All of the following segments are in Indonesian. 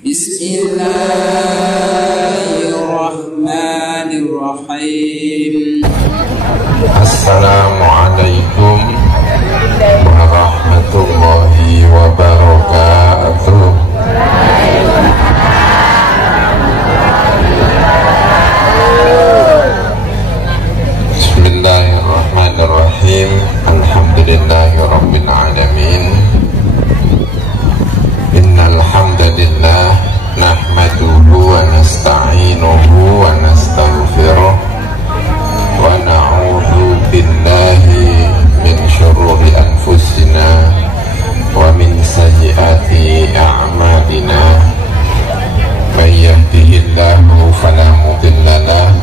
Bismillahirrahmanirrahim. Assalamualaikum warahmatullahi wabarakatuh. Bismillahirrahmanirrahim. Alhamdulillahirabbil alamin. Innal hamdalillah nahmaduhu wa nasta'inuhu wa nastaghfiruh wa na'udzu billahi min syururi anfusina wa min sayyiati a'malina. May yahdihillahu fala mudilla lahu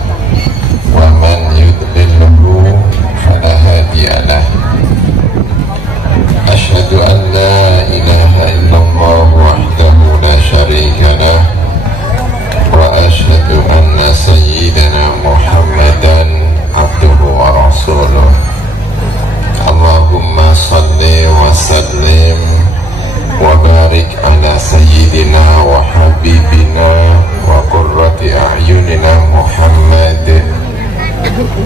wa man yudlilhu fala hadiya lahu. Asyhadu an la ilaha illallah wahdahu la syarika lah wa asyhadu anna sayyidana Muhammadan abduhu wa rasuluh. Allahumma salli wa sallim wa barik ala sayyidina wa habibina wa qurrati a'yunina Muhammadin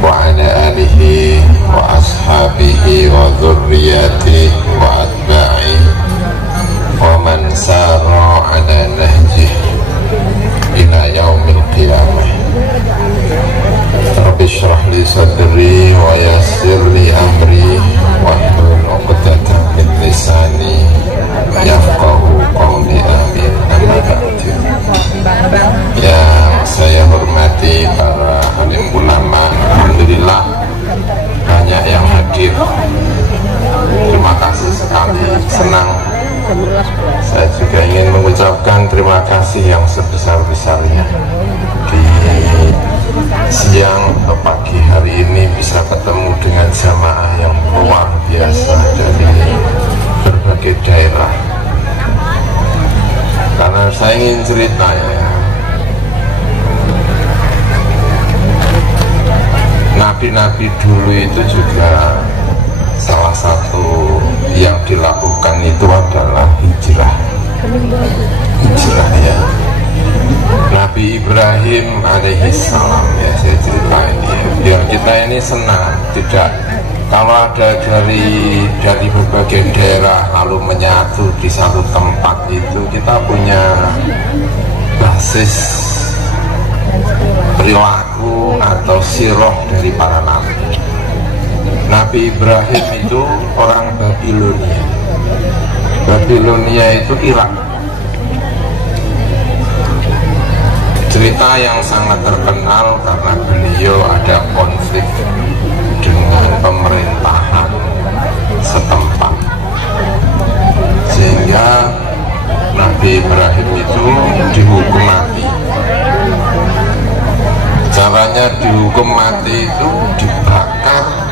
wa ala alihi wa ashabihi wa dhurriyyatihi wa atba'ihi wa man sara ala nahjihi ila yaumil qiyamah. Rabbi shrah li sadri wa yassir li amri wahlul 'uqdatam min lisani yafqahu qawli. Amin. Amma ba'du. Yang saya hormati para alim ulama, alhamdulillah banyak yang hadir. Terima kasih sekali, senang. Saya juga ingin mengucapkan terima kasih yang sebesar-besarnya. Di siang atau pagi hari ini bisa ketemu dengan jamaah yang luar biasa dari berbagai daerah. Karena saya ingin cerita ya, nabi-nabi dulu itu juga salah satu yang dilakukan itu adalah hijrah ya. Nabi Ibrahim alaihissalam ya, saya cerita ini biar kita ini senang, tidak kalau ada dari berbagai daerah lalu menyatu di satu tempat itu kita punya basis perilaku atau sirah dari para nabi. Nabi Ibrahim itu orang Babilonia. Babilonia itu Irak. Cerita yang sangat terkenal karena beliau ada konflik dengan pemerintahan setempat, sehingga Nabi Ibrahim itu dihukum mati. Caranya dihukum mati itu dibakar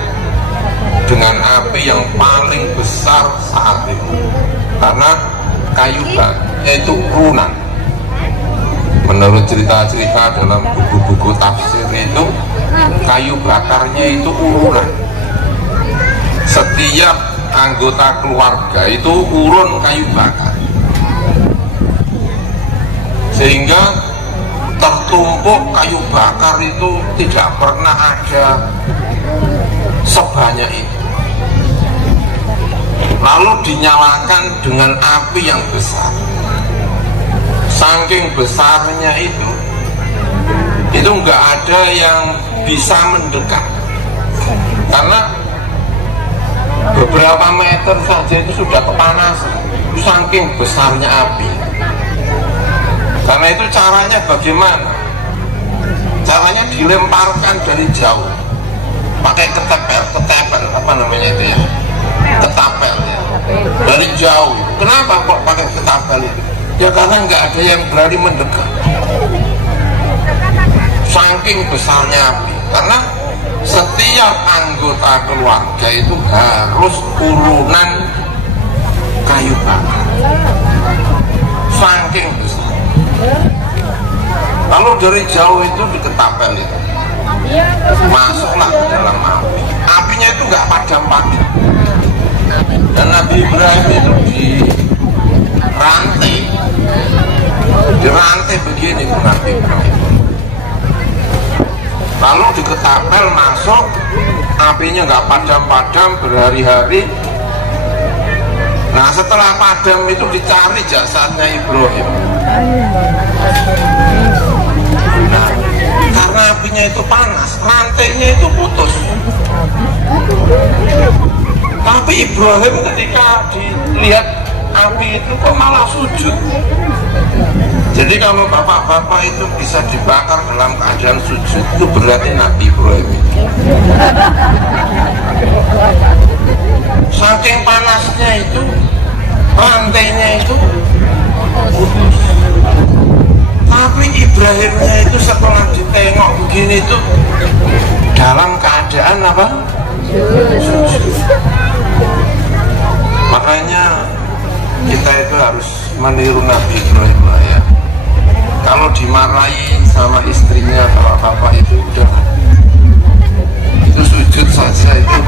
dengan api yang paling besar saat itu, karena kayu bakarnya itu urunan. Menurut cerita-cerita dalam buku-buku tafsir itu, kayu bakarnya itu urunan. Setiap anggota keluarga itu urun kayu bakar, sehingga tertumpuk kayu bakar itu tidak pernah ada sebanyak itu. Lalu dinyalakan dengan api yang besar. Saking besarnya itu nggak ada yang bisa mendekat, karena beberapa meter saja itu sudah kepanasan. Saking besarnya api. Karena itu caranya bagaimana? Caranya dilemparkan dari jauh, pakai ketapel apa namanya itu ya, ketapel ya, dari jauh. Kenapa kok pakai ketapel itu? Ya karena nggak ada yang berani mendekat. Saking besarnya api, karena setiap anggota keluarga itu harus urunan kayu bakar. Saking besar. Lalu dari jauh itu diketapel itu, masuklah ke dalam api. Apinya itu nggak padam-padam. Dan Nabi Ibrahim itu di rantai begini Nabi Ibrahim. Lalu diketapel masuk, apinya nggak padam-padam berhari-hari. Nah setelah padam itu dicari jasadnya Ibrahim. Nah karena apinya itu panas, rantainya itu putus. Tapi Ibrahim ketika dilihat api itu kok malah sujud. Jadi kalau bapak-bapak itu bisa dibakar dalam keadaan sujud, itu berarti Nabi Ibrahim itu. Saking panasnya itu, rantainya itu putus. Tapi Ibrahimnya itu setelah ditengok begini itu dalam keadaan apa? Sujud. Makanya kita itu harus meniru Nabi Ibrahim lah ya. Kalau dimarahi sama istrinya atau apa-apa itu udah, itu sujud saja itu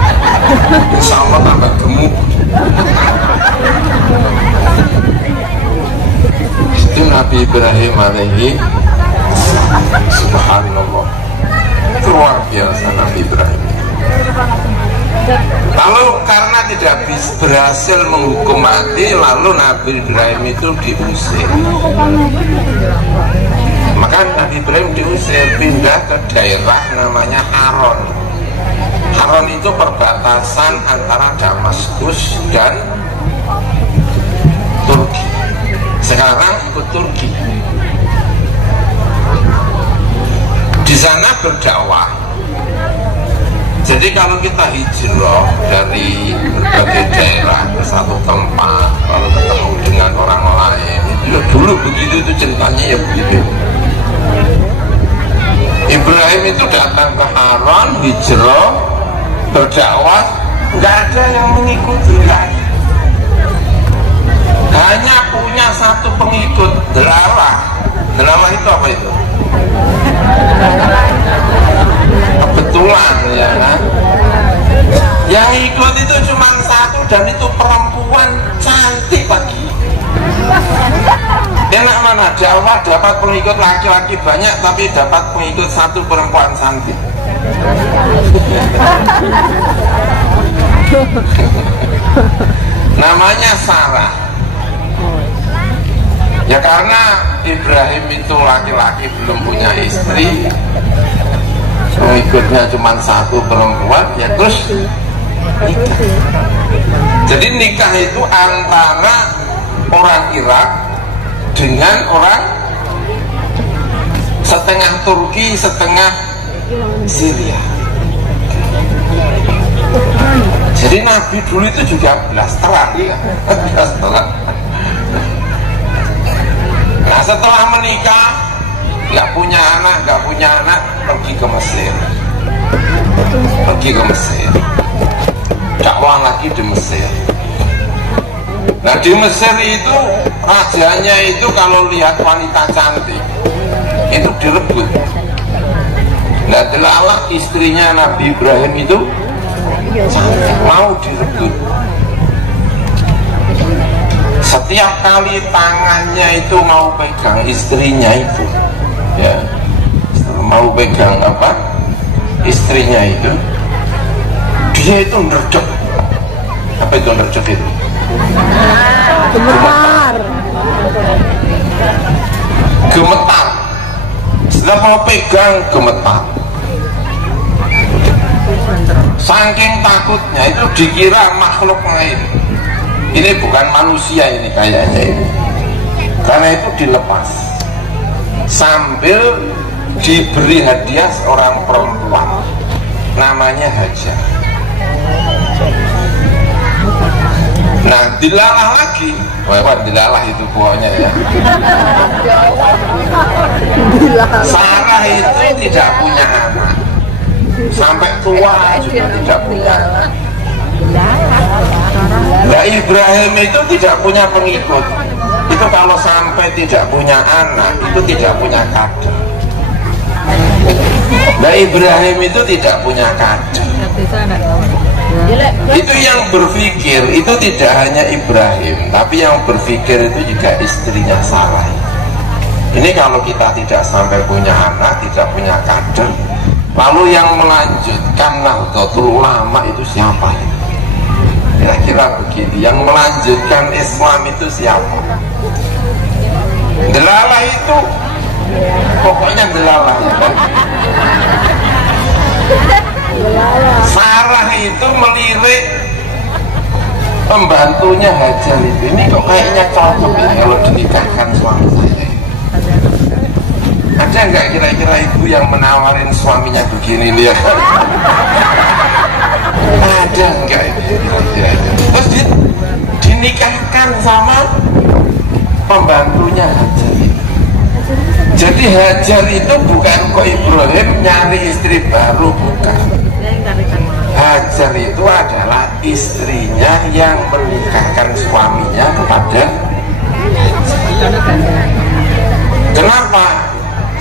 insya Allah tambah gemuk. Itu Nabi Ibrahim alaihi subhanallah, luar biasa Nabi Ibrahim. Lalu karena tidak berhasil menghukum mati, lalu Nabi Ibrahim itu diusir. Maka Nabi Ibrahim diusir, pindah ke daerah namanya Haron. Haron itu perbatasan antara Damaskus dan Turki. Sekarang ikut Turki. Di sana berdakwah. Jadi kalau kita hijrah dari berbagai daerah ke satu tempat, kalau ketemu dengan orang lain, itu dulu begitu itu ceritanya ya begitu. Ibrahim itu datang ke Haran, hijrah, berdakwah, nggak ada yang mengikuti lagi. Hanya punya satu pengikut, Delalah. Delalah itu apa itu? Kebetulan ya kan? Yang ikut itu cuma satu dan itu perempuan cantik lagi. Enak mana dakwah dapat pengikut laki-laki banyak tapi dapat pengikut satu perempuan cantik. Namanya Sarah. Ya karena Ibrahim itu laki-laki belum punya istri, pengikutnya cuma satu perempuan, ya terus nikah. Jadi nikah itu antara orang Irak dengan orang setengah Turki, setengah Syria. Jadi Nabi dulu itu juga blasteran ya. Blasteran. Nah setelah menikah, nggak punya anak, pergi ke Mesir. Pergi ke Mesir. Dakwah lagi di Mesir. Nah di Mesir itu rajanya itu kalau lihat wanita cantik itu direbut. Nah Delalah istrinya Nabi Ibrahim itu mau direbut. Setiap kali tangannya itu mau pegang istrinya itu, ya, mau pegang apa? Istrinya itu, dia itu nerdek. Apa itu nerdek itu? Gemetar. Gemetar. Setelah mau pegang gemetar. Saking takutnya itu dikira makhluk lain. Ini bukan manusia ini kayaknya ini. Karena itu dilepas sambil diberi hadiah seorang perempuan namanya Hajar. Nah dilalah lagi, dilalah itu pokoknya ya. Sarah itu tidak punya anak, sampai tua juga tidak punya anak. Nah Ibrahim itu tidak punya pengikut. Itu kalau sampai tidak punya anak, itu tidak punya kader. Nah Ibrahim itu tidak punya kader. Itu yang berpikir itu tidak hanya Ibrahim, tapi yang berpikir itu juga istrinya Sarah. Ini kalau kita tidak sampai punya anak, tidak punya kader, lalu yang melanjutkan Nahdlatul Ulama itu siapa? Kira-kira begitu. Yang melanjutkan Islam itu siapa? Delalah itu, pokoknya delalah ya kan? Sarah itu melirik pembantunya Hajar itu. Ini kok kayaknya cocok ya kalau dinikahkan suami saya. Ada nggak kira-kira ibu yang menawarin suaminya begini lihat? Ada nggak? Terus dinikahkan sama pembantunya Hajar. Jadi Hajar itu bukan kok Ibrahim nyari istri baru, bukan. Hajar itu adalah istrinya yang menikahkan suaminya kepada Hajar. Kenapa?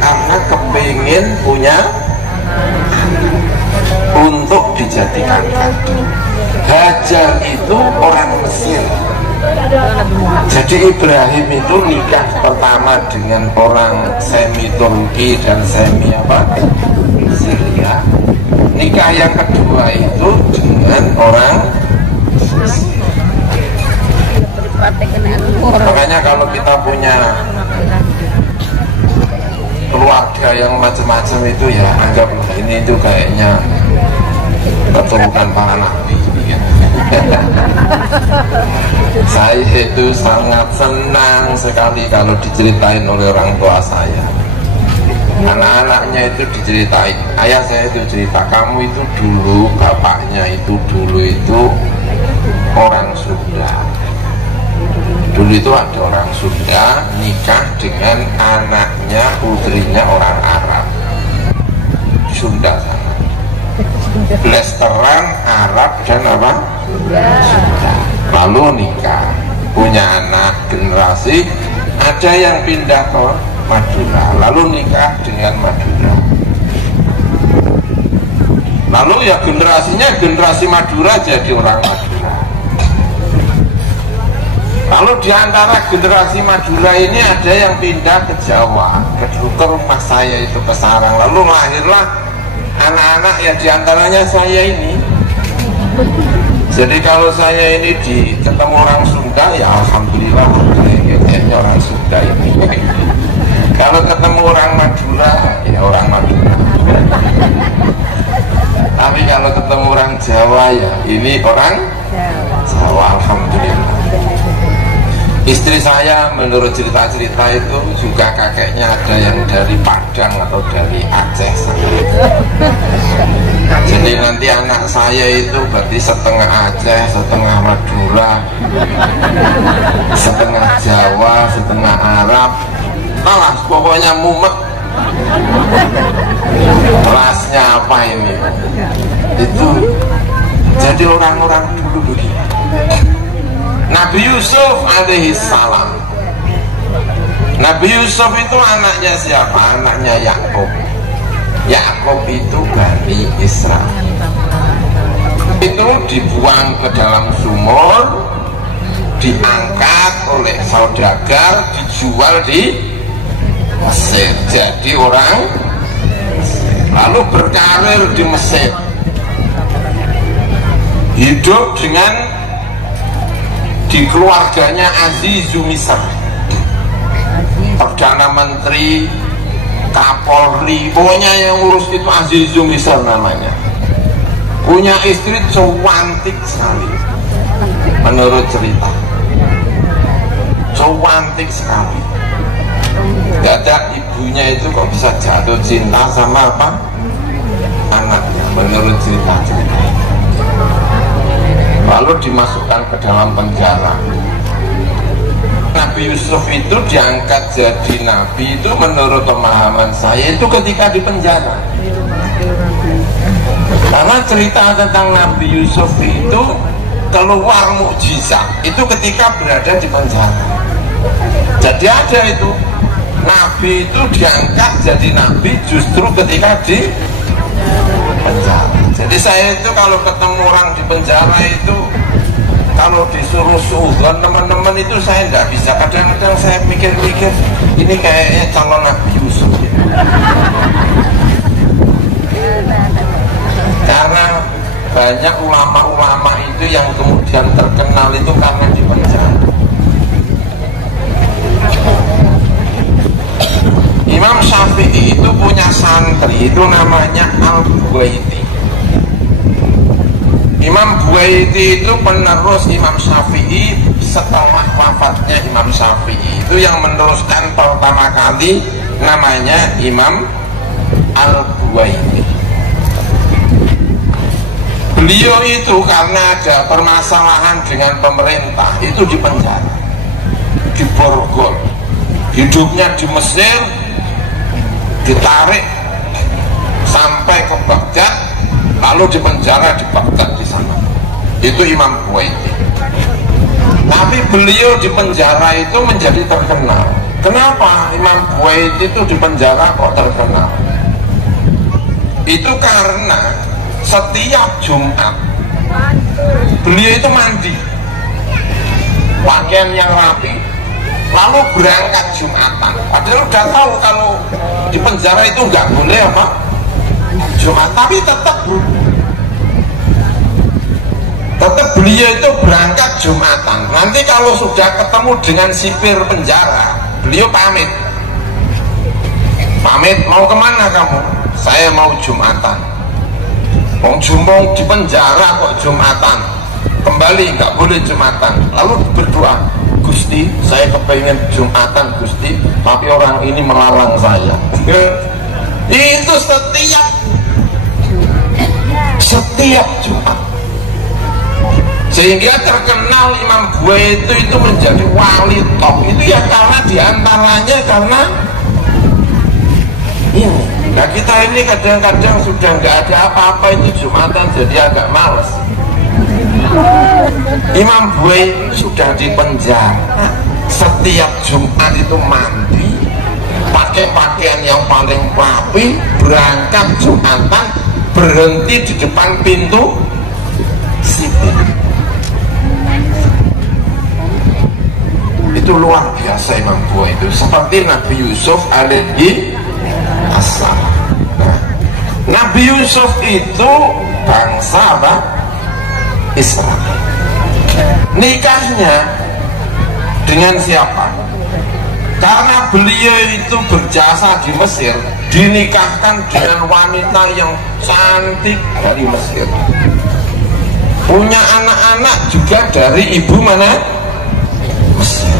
Karena kepingin punya untuk dijadikan kado. Hajar itu orang Mesir. Jadi Ibrahim itu nikah pertama dengan orang semi Turki dan semi apa? Syria. Nikah yang kedua itu dengan orang Mesir. Makanya kalau kita punya keluarga yang macam-macam itu ya anggaplah ini itu kayaknya keturunan para nabi. Saya itu sangat senang sekali kalau diceritain oleh orang tua saya. Anak-anaknya itu diceritain, ayah saya itu cerita, kamu itu dulu bapaknya itu dulu itu orang Sunda. Dulu itu ada orang Sunda nikah dengan anaknya putrinya orang Arab. Sunda sana. Blasteran Arab dan apa? Sunda. Lalu nikah, punya anak generasi, ada yang pindah ke Madura, lalu nikah dengan Madura. Lalu ya generasinya generasi Madura jadi orang Madura. Lalu diantara generasi Madura ini ada yang pindah ke Jawa, ke rumah saya itu ke Sarang. Lalu lahirlah anak-anak ya diantaranya saya ini. Jadi kalau saya ini ketemu orang Sunda ya alhamdulillah kayaknya orang Sunda ini. Kalau ketemu orang Madura ya orang Madura. Tapi kalau ketemu orang Jawa ya ini orang Jawa alhamdulillah. Istri saya menurut cerita-cerita itu juga kakeknya ada yang dari Padang atau dari Aceh sana. Jadi nanti anak saya itu berarti setengah Aceh, setengah Madura, setengah Jawa, setengah Arab. Alah, pokoknya mumet. Rasnya apa ini? Itu jadi orang-orang dulu begini. Nabi Yusuf alaihi salam. Nabi Yusuf itu anaknya siapa? Anaknya Yakub. Yakub itu Bani Israel. Itu dibuang ke dalam sumur, diangkat oleh saudagar, dijual di Mesir. Jadi orang Mesir. Lalu berkarir di Mesir. Hidup dengan di keluarganya Azizu Misr, Perdana Menteri, Kapolri, pokoknya yang ngurus itu Azizu Misr namanya. Punya istri cantik sekali, menurut cerita, cantik sekali. Gak ada ibunya itu kok bisa jatuh cinta sama apa? Anaknya, menurut cerita-cerita. Lalu dimasukkan ke dalam penjara. Nabi Yusuf itu diangkat jadi nabi itu menurut pemahaman saya itu ketika di penjara. Karena cerita tentang Nabi Yusuf itu keluar mukjizat itu ketika berada di penjara. Jadi ada itu nabi itu diangkat jadi nabi justru ketika di penjara. Jadi saya itu kalau ketemu orang di penjara itu kalau disuruh suudzon teman-teman itu saya tidak bisa. Kadang-kadang saya mikir-mikir ini kayaknya calon Nabi Yusuf ya. Karena banyak ulama-ulama itu yang kemudian terkenal itu karena di penjara. Imam Syafi'i itu punya santri itu namanya Al-Buwaiti. Imam Buwaiti itu penerus Imam Syafi'i setelah wafatnya Imam Syafi'i. Itu yang meneruskan pertama kali namanya Imam Al-Buwaiti. Beliau itu karena ada permasalahan dengan pemerintah itu dipenjara, diborgol, hidupnya di Mesir, ditarik sampai ke Baghdad, lalu dipenjara di Baghdad di sana. Itu Imam Buwaiti. Tapi beliau di penjara itu menjadi terkenal. Kenapa Imam Buwaiti itu di penjara kok terkenal? Itu karena setiap Jumat beliau itu mandi, pakaian yang rapi, lalu berangkat Jumatan. Padahal udah tahu kalau di penjara itu nggak boleh apa Jumat, tapi tetap beliau itu berangkat Jumatan. Nanti kalau sudah ketemu dengan sipir penjara, beliau pamit, mau kemana kamu? Saya mau Jumatan. Wong Jumbong di penjara kok Jumatan, kembali nggak boleh Jumatan. Lalu berdoa, Gusti, saya kepengen Jumatan Gusti, tapi orang ini melarang saya. Itu setiap Jumat. Sehingga terkenal Imam Buwaiti itu menjadi wali top. Itu ya karena diantaranya karena ini. Nah kita ini kadang-kadang sudah nggak ada apa-apa itu Jumatan jadi agak males. Imam Buwaiti sudah di penjara, setiap Jumat itu mandi, pakai pakaian yang paling rapi, berangkat Jumatan, berhenti di depan pintu sipil. Itu luar biasa Imam Buwaiti itu, seperti Nabi Yusuf alaihi assalam. Nah, Nabi Yusuf itu bangsa apa? Israel. Nikahnya dengan siapa? Karena beliau itu berjasa di Mesir, dinikahkan dengan wanita yang cantik dari Mesir. Punya anak-anak juga dari ibu mana? Mesir.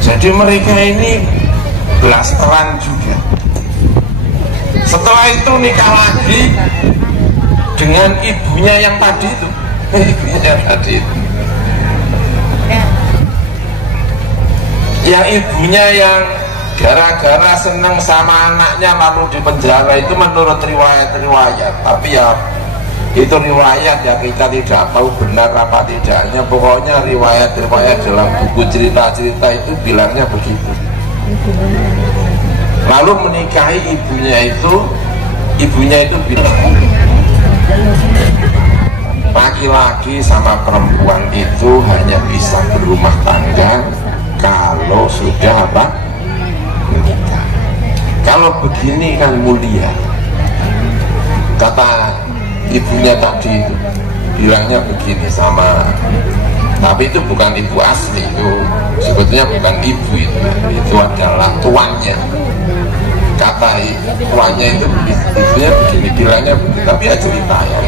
Jadi mereka ini blasteran juga. Setelah itu nikah lagi dengan ibunya yang tadi itu. Yang ibunya yang gara-gara senang sama anaknya lalu di penjara itu menurut riwayat-riwayat. Tapi ya itu riwayat ya, kita tidak tahu benar apa tidaknya. Pokoknya riwayat-riwayat dalam buku cerita-cerita itu bilangnya begitu. Lalu menikahi ibunya itu bilang, laki-laki sama perempuan itu hanya bisa berumah tangga kalau sudah apa? Menikah. Kalau begini kan mulia. Kata ibunya tadi itu, bilangnya begini sama, tapi itu bukan ibu asli, itu sebetulnya bukan ibu, itu adalah tuannya. Kata tuannya itu ibunya begini, bilangnya begini, tapi ya cerita ya,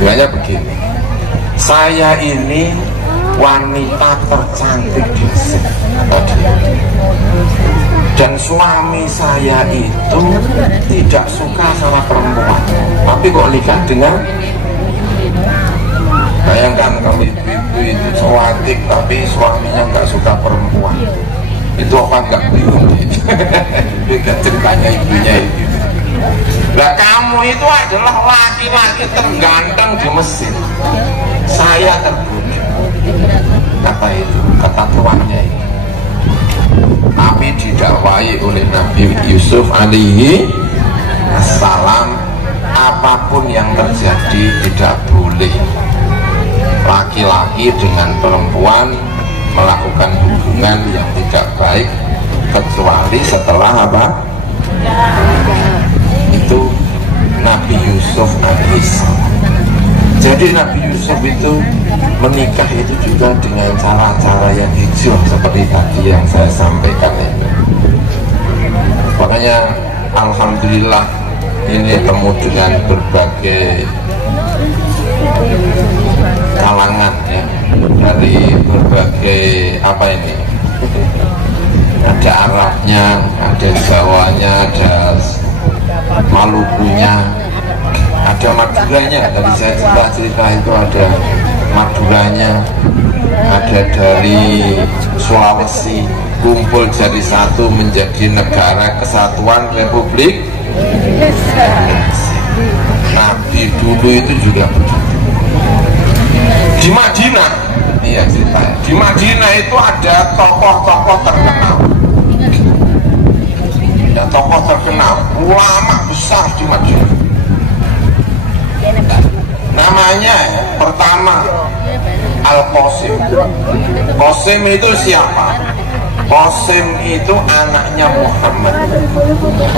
bilangnya begini, saya ini wanita tercantik di Mesir tadi, dan suami saya itu tidak suka sama perempuan, tapi kok nikah dengan. Bayangkan kalau ibu-ibu itu cantik tapi suaminya nggak suka perempuan, itu apa nggak bingung itu? Itu ceritanya ibunya itu. Nah kamu itu adalah laki-laki terganteng di Mesir, saya terbunuh, kata itu, kata tuannya itu. Tapi didakwai oleh Nabi Yusuf alaihi assalam, apapun yang terjadi tidak boleh laki-laki dengan perempuan melakukan hubungan yang tidak baik kecuali setelah apa? Itu Nabi Yusuf alaihissalam. Jadi Nabi Yusuf itu menikah itu juga dengan cara-cara yang hijrah seperti tadi yang saya sampaikan ini. Makanya alhamdulillah ini temu dengan berbagai kalangan ya, dari berbagai apa ini, ada Arabnya, ada Jawanya, ada Malukunya, ada Maduranya. Tadi saya cerita itu ada Maduranya, ada dari Sulawesi, kumpul jadi satu menjadi Negara Kesatuan Republik Indonesia. Nabi dulu itu juga begitu. Di Madinah, iya ceritanya, di Madinah itu ada tokoh-tokoh terkenal, ada tokoh terkenal, ulama besar di Madinah. Namanya pertama Al-Qasim. Qasim itu siapa? Qasim itu anaknya Muhammad.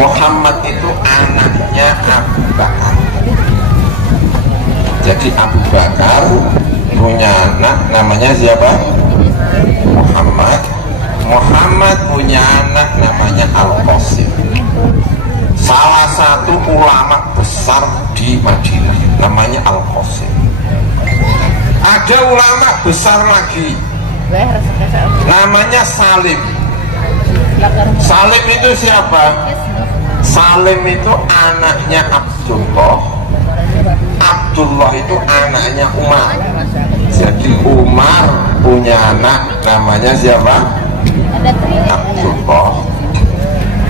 Muhammad itu anaknya Abu Bakar. Jadi Abu Bakar punya anak namanya siapa? Muhammad. Muhammad punya anak namanya Al-Qasim, salah satu ulama besar di Madinah, namanya Al-Qasim. Ada ulama besar lagi namanya Salim. Salim itu siapa? Salim itu anaknya Abdullah. Abdullah itu anaknya Umar. Jadi Umar punya anak namanya siapa? Abdullah.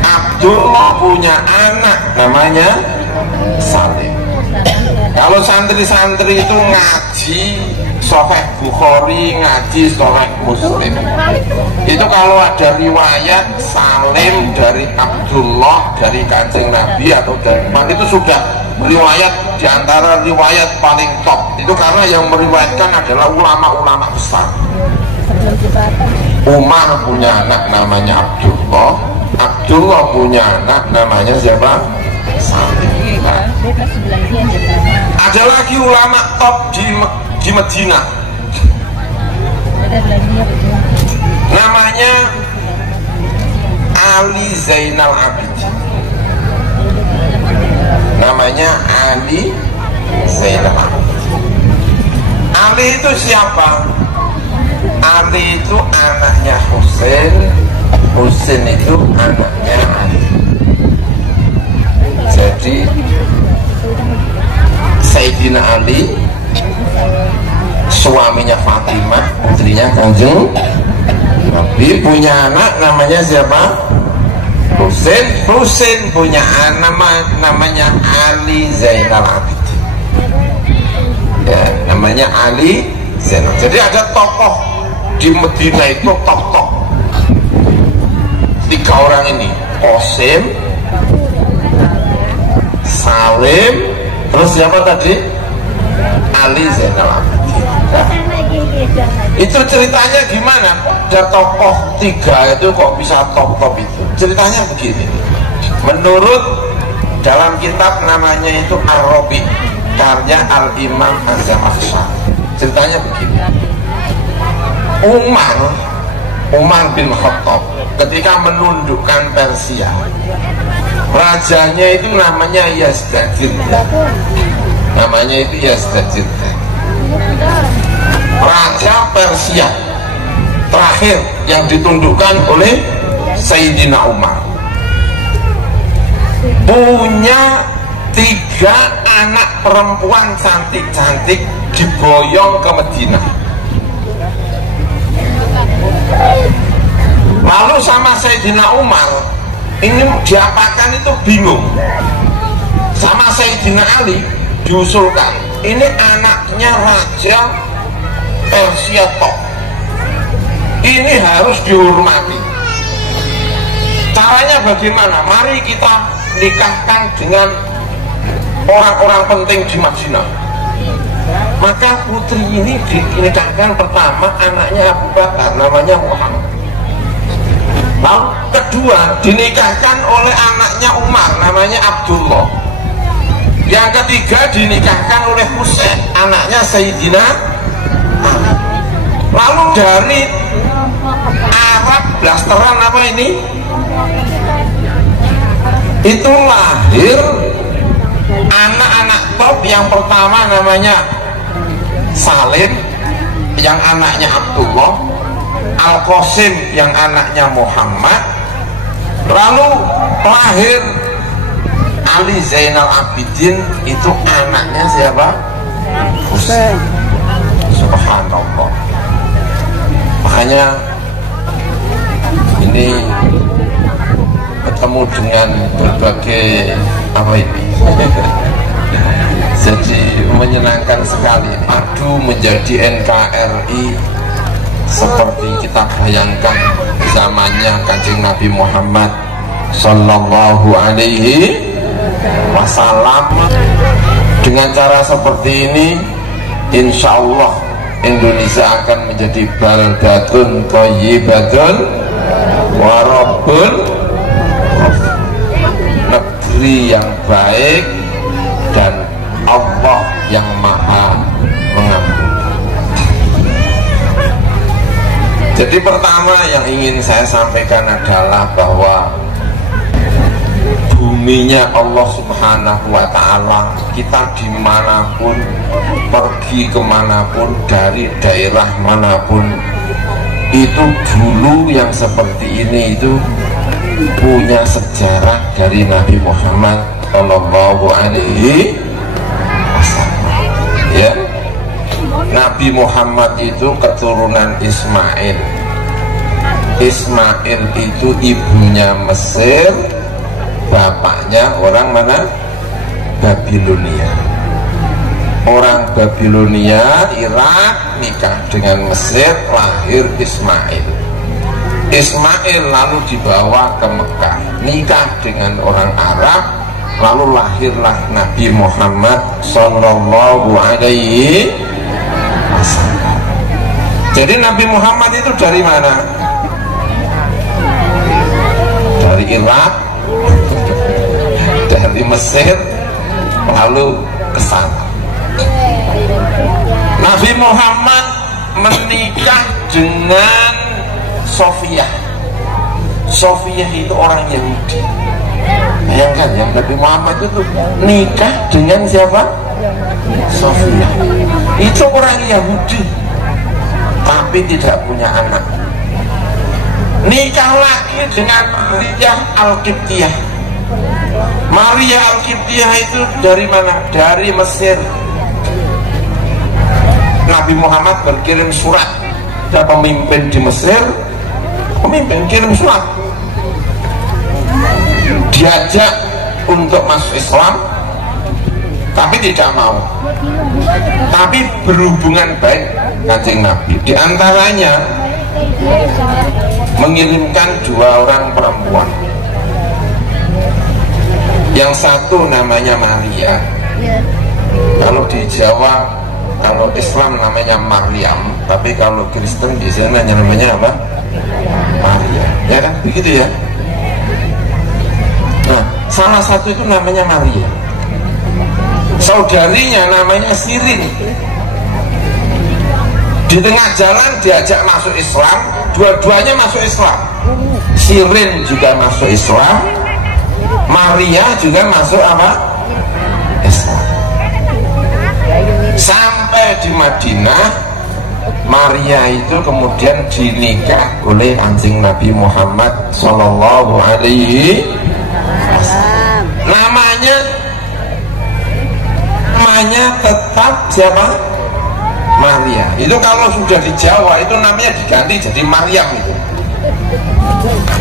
Abdullah punya anak namanya Salim. Kalau santri-santri itu ngaji Sahih Bukhari, ngaji Sahih Muslim, itu kalau ada riwayat Salim dari Abdullah dari Kanjeng Nabi atau dari Umar, itu sudah riwayat diantara riwayat paling top. Itu karena yang meriwayatkan adalah ulama-ulama besar. Umar punya anak namanya Abdullah, Abdullah punya anak namanya siapa? Salim. Nah, ada lagi ulama top di Madinah, namanya Ali Zainal Abidin. Namanya Ali Zainal Abidin. Ali itu siapa? Ali itu anaknya Husain, Husain itu anaknya Ali. Jadi Sayyidina Ali suaminya Fatimah, putrinya Kanjeng Nabi, punya anak namanya siapa? Husain. Husain punya anak namanya Ali Zainal Abidin. Ya, namanya Ali Zainal. Jadi ada tokoh di Madinah itu top-top. 3 orang ini, Qasim, Salim, terus siapa tadi? Ali Zainal Abidin. Nah, itu ceritanya gimana? Ada tokoh 3 itu kok bisa top-top itu? Ceritanya begini. Menurut dalam kitab namanya itu Ar-Rabi, karya Al-Imam Az-Zamakhsyari. Ceritanya begini. Umar bin Khattab ketika menundukkan Persia, rajanya itu namanya Yazdajir. Namanya itu Yazdajir. Raja Persia terakhir yang ditundukkan oleh Sayyidina Umar, punya 3 anak perempuan cantik-cantik diboyong ke Madinah. Lalu sama Sayyidina Umar ini diapakan itu bingung. Sama Sayyidina Ali diusulkan, ini anaknya Raja Persia top, ini harus dihormati. Caranya bagaimana? Mari kita nikahkan dengan orang-orang penting di Madinah. Maka putri ini dinikahkan pertama anaknya Abu Bakar, namanya Muhammad. Lalu kedua dinikahkan oleh anaknya Umar, namanya Abdullah. Yang ketiga dinikahkan oleh Husain, anaknya Sayyidina Ali. Lalu dari Arab blasteran apa ini? Itu lahir anak-anak top. Yang pertama namanya Salim, yang anaknya Abdullah. Al-Qasim, yang anaknya Muhammad. Lalu lahir Ali Zainal Abidin, itu anaknya siapa? Husain. Subhanallah. Makanya ini ketemu dengan berbagai apa ini jadi menyenangkan sekali. Padu menjadi NKRI seperti kita bayangkan zamannya Kanjeng Nabi Muhammad Sallallahu Alaihi Wasallam. Dengan cara seperti ini, insya Allah Indonesia akan menjadi baldatun thayyibatun wa rabbun, negeri yang baik dan Allah yang maha mengampuni. Jadi pertama yang ingin saya sampaikan adalah bahwa buminya Allah Subhanahu wa ta'ala, kita dimanapun, pergi kemanapun, dari daerah manapun, itu dulu yang seperti ini itu punya sejarah dari Nabi Muhammad Sallallahu Alaihi Wasallam. Ya, Nabi Muhammad itu keturunan Ismail. Ismail itu ibunya Mesir, bapaknya orang mana? Babilonia. Orang Babilonia, Irak, nikah dengan Mesir, lahir Ismail. Ismail lalu dibawa ke Mekah, nikah dengan orang Arab, lalu lahirlah Nabi Muhammad Sallallahu Alaihi Wasallam. Jadi Nabi Muhammad itu dari mana? Dari Irak, dari Mesir, lalu ke sana. Nabi Muhammad menikah dengan Sofiyah. Sofiyah itu orang Yahudi. Bayangkan ya, Nabi Muhammad itu nikah dengan siapa? Sofiyah. Itu orang Yahudi, tapi tidak punya anak. Nikah lagi dengan Maria Al-Qibtiyah. Maria Al-Qibtiyah itu dari mana? Dari Mesir. Nabi Muhammad berkirim surat ke pemimpin di Mesir. Pemimpin kirim surat, diajak untuk masuk Islam, tapi tidak mau. Tapi berhubungan baik Kanjeng Nabi. Di antaranya mengirimkan 2 orang perempuan. Yang satu namanya Maria. Kalau di Jawa, kalau Islam namanya Maryam, tapi kalau Kristen di sana namanya apa? Maria. Ya kan, begitu ya. Nah, salah satu itu namanya Maria. Saudarinya namanya Sirin. Di tengah jalan diajak masuk Islam, dua-duanya masuk Islam. Sirin juga masuk Islam, Maria juga masuk apa? Islam. Sampai di Madinah, Maria itu kemudian dinikah oleh Kanjeng Nabi Muhammad Sallallahu Alaihi Wasallam. Namanya tetap siapa? Maria. Itu kalau sudah di Jawa itu namanya diganti jadi Maryam itu.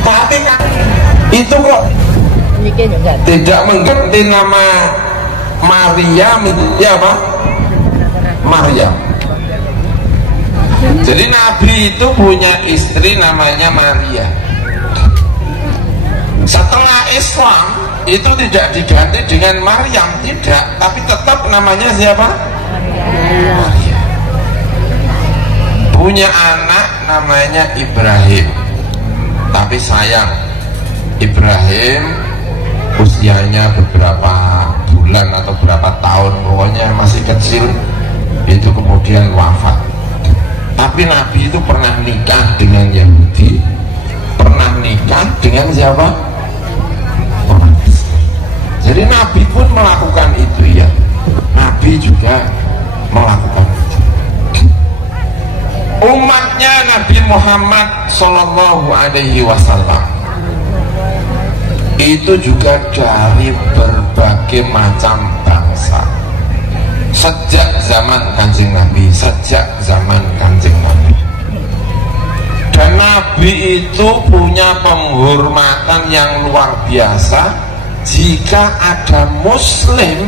Tapi kan itu kok tidak mengganti nama Maryam itu ya apa? Maryam. Jadi Nabi itu punya istri namanya Maria. Setelah Islam itu tidak diganti dengan Maryam, tidak, tapi tetap namanya siapa? Maria. punya anak namanya Ibrahim, tapi sayang Ibrahim usianya beberapa bulan atau berapa tahun, pokoknya masih kecil, itu kemudian wafat. Tapi Nabi itu pernah nikah dengan Yahudi, pernah nikah dengan siapa? Orang Islam. Jadi Nabi pun melakukan itu ya. Nabi juga melakukan itu. Umatnya Nabi Muhammad Sallallahu Alaihi Wasallam itu juga dari berbagai macam bangsa. Sejak zaman Kanjeng Nabi, sejak zaman Kanjeng Nabi. Dan Nabi itu punya penghormatan yang luar biasa. Jika ada Muslim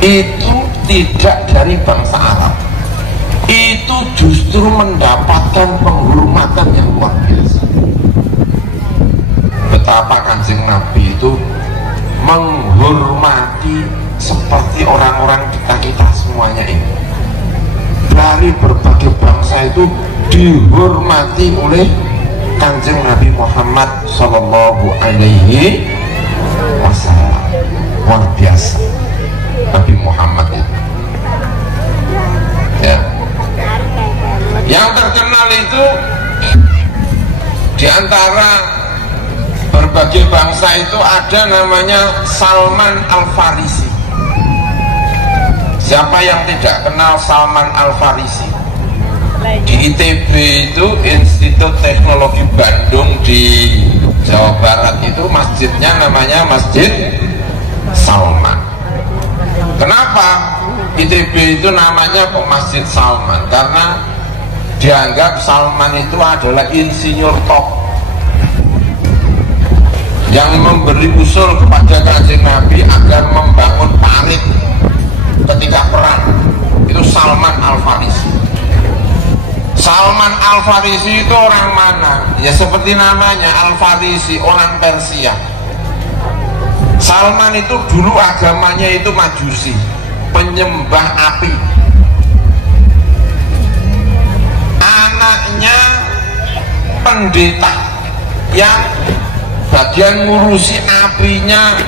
itu tidak dari bangsa Arab, itu justru mendapatkan penghormatan yang luar biasa. Betapa Kanjeng Nabi itu menghormati seperti orang-orang kita semuanya ini. Dari berbagai bangsa itu dihormati oleh Kanjeng Nabi Muhammad Sallallahu Alaihi Wasallam. Luar biasa Nabi Muhammad itu ya. Yang terkenal itu diantara berbagai bangsa itu ada namanya Salman Al-Farisi. Siapa yang tidak kenal Salman Al-Farisi? Di ITB itu, Institut Teknologi Bandung di Jawa Barat itu, masjidnya namanya Masjid Salman. Kenapa ITB itu namanya kok Masjid Salman? Karena dianggap Salman itu adalah insinyur top yang memberi usul kepada Kanjeng Nabi agar membangun parit ketika perang. Itu Salman Al-Farisi. Salman Al-Farisi itu orang mana? Ya seperti namanya, Al-Farisi, orang Persia. Salman itu dulu agamanya itu Majusi, penyembah api. Anaknya pendeta yang bagian ngurusi apinya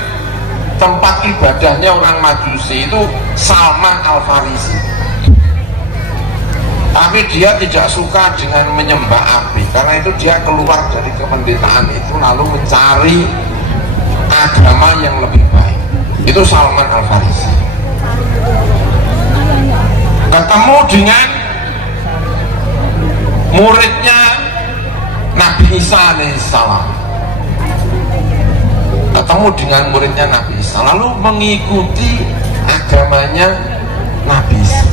tempat ibadahnya orang Majusi itu Salman Al-Farisi. Tapi dia tidak suka dengan menyembah api, karena itu dia keluar dari kependetaan itu lalu mencari agama yang lebih baik. Itu Salman Al-Farisi. Ketemu dengan muridnya Nabi Isa alaihissalam. Ketemu dengan muridnya Nabi Isa, lalu mengikuti agamanya Nabi Isa.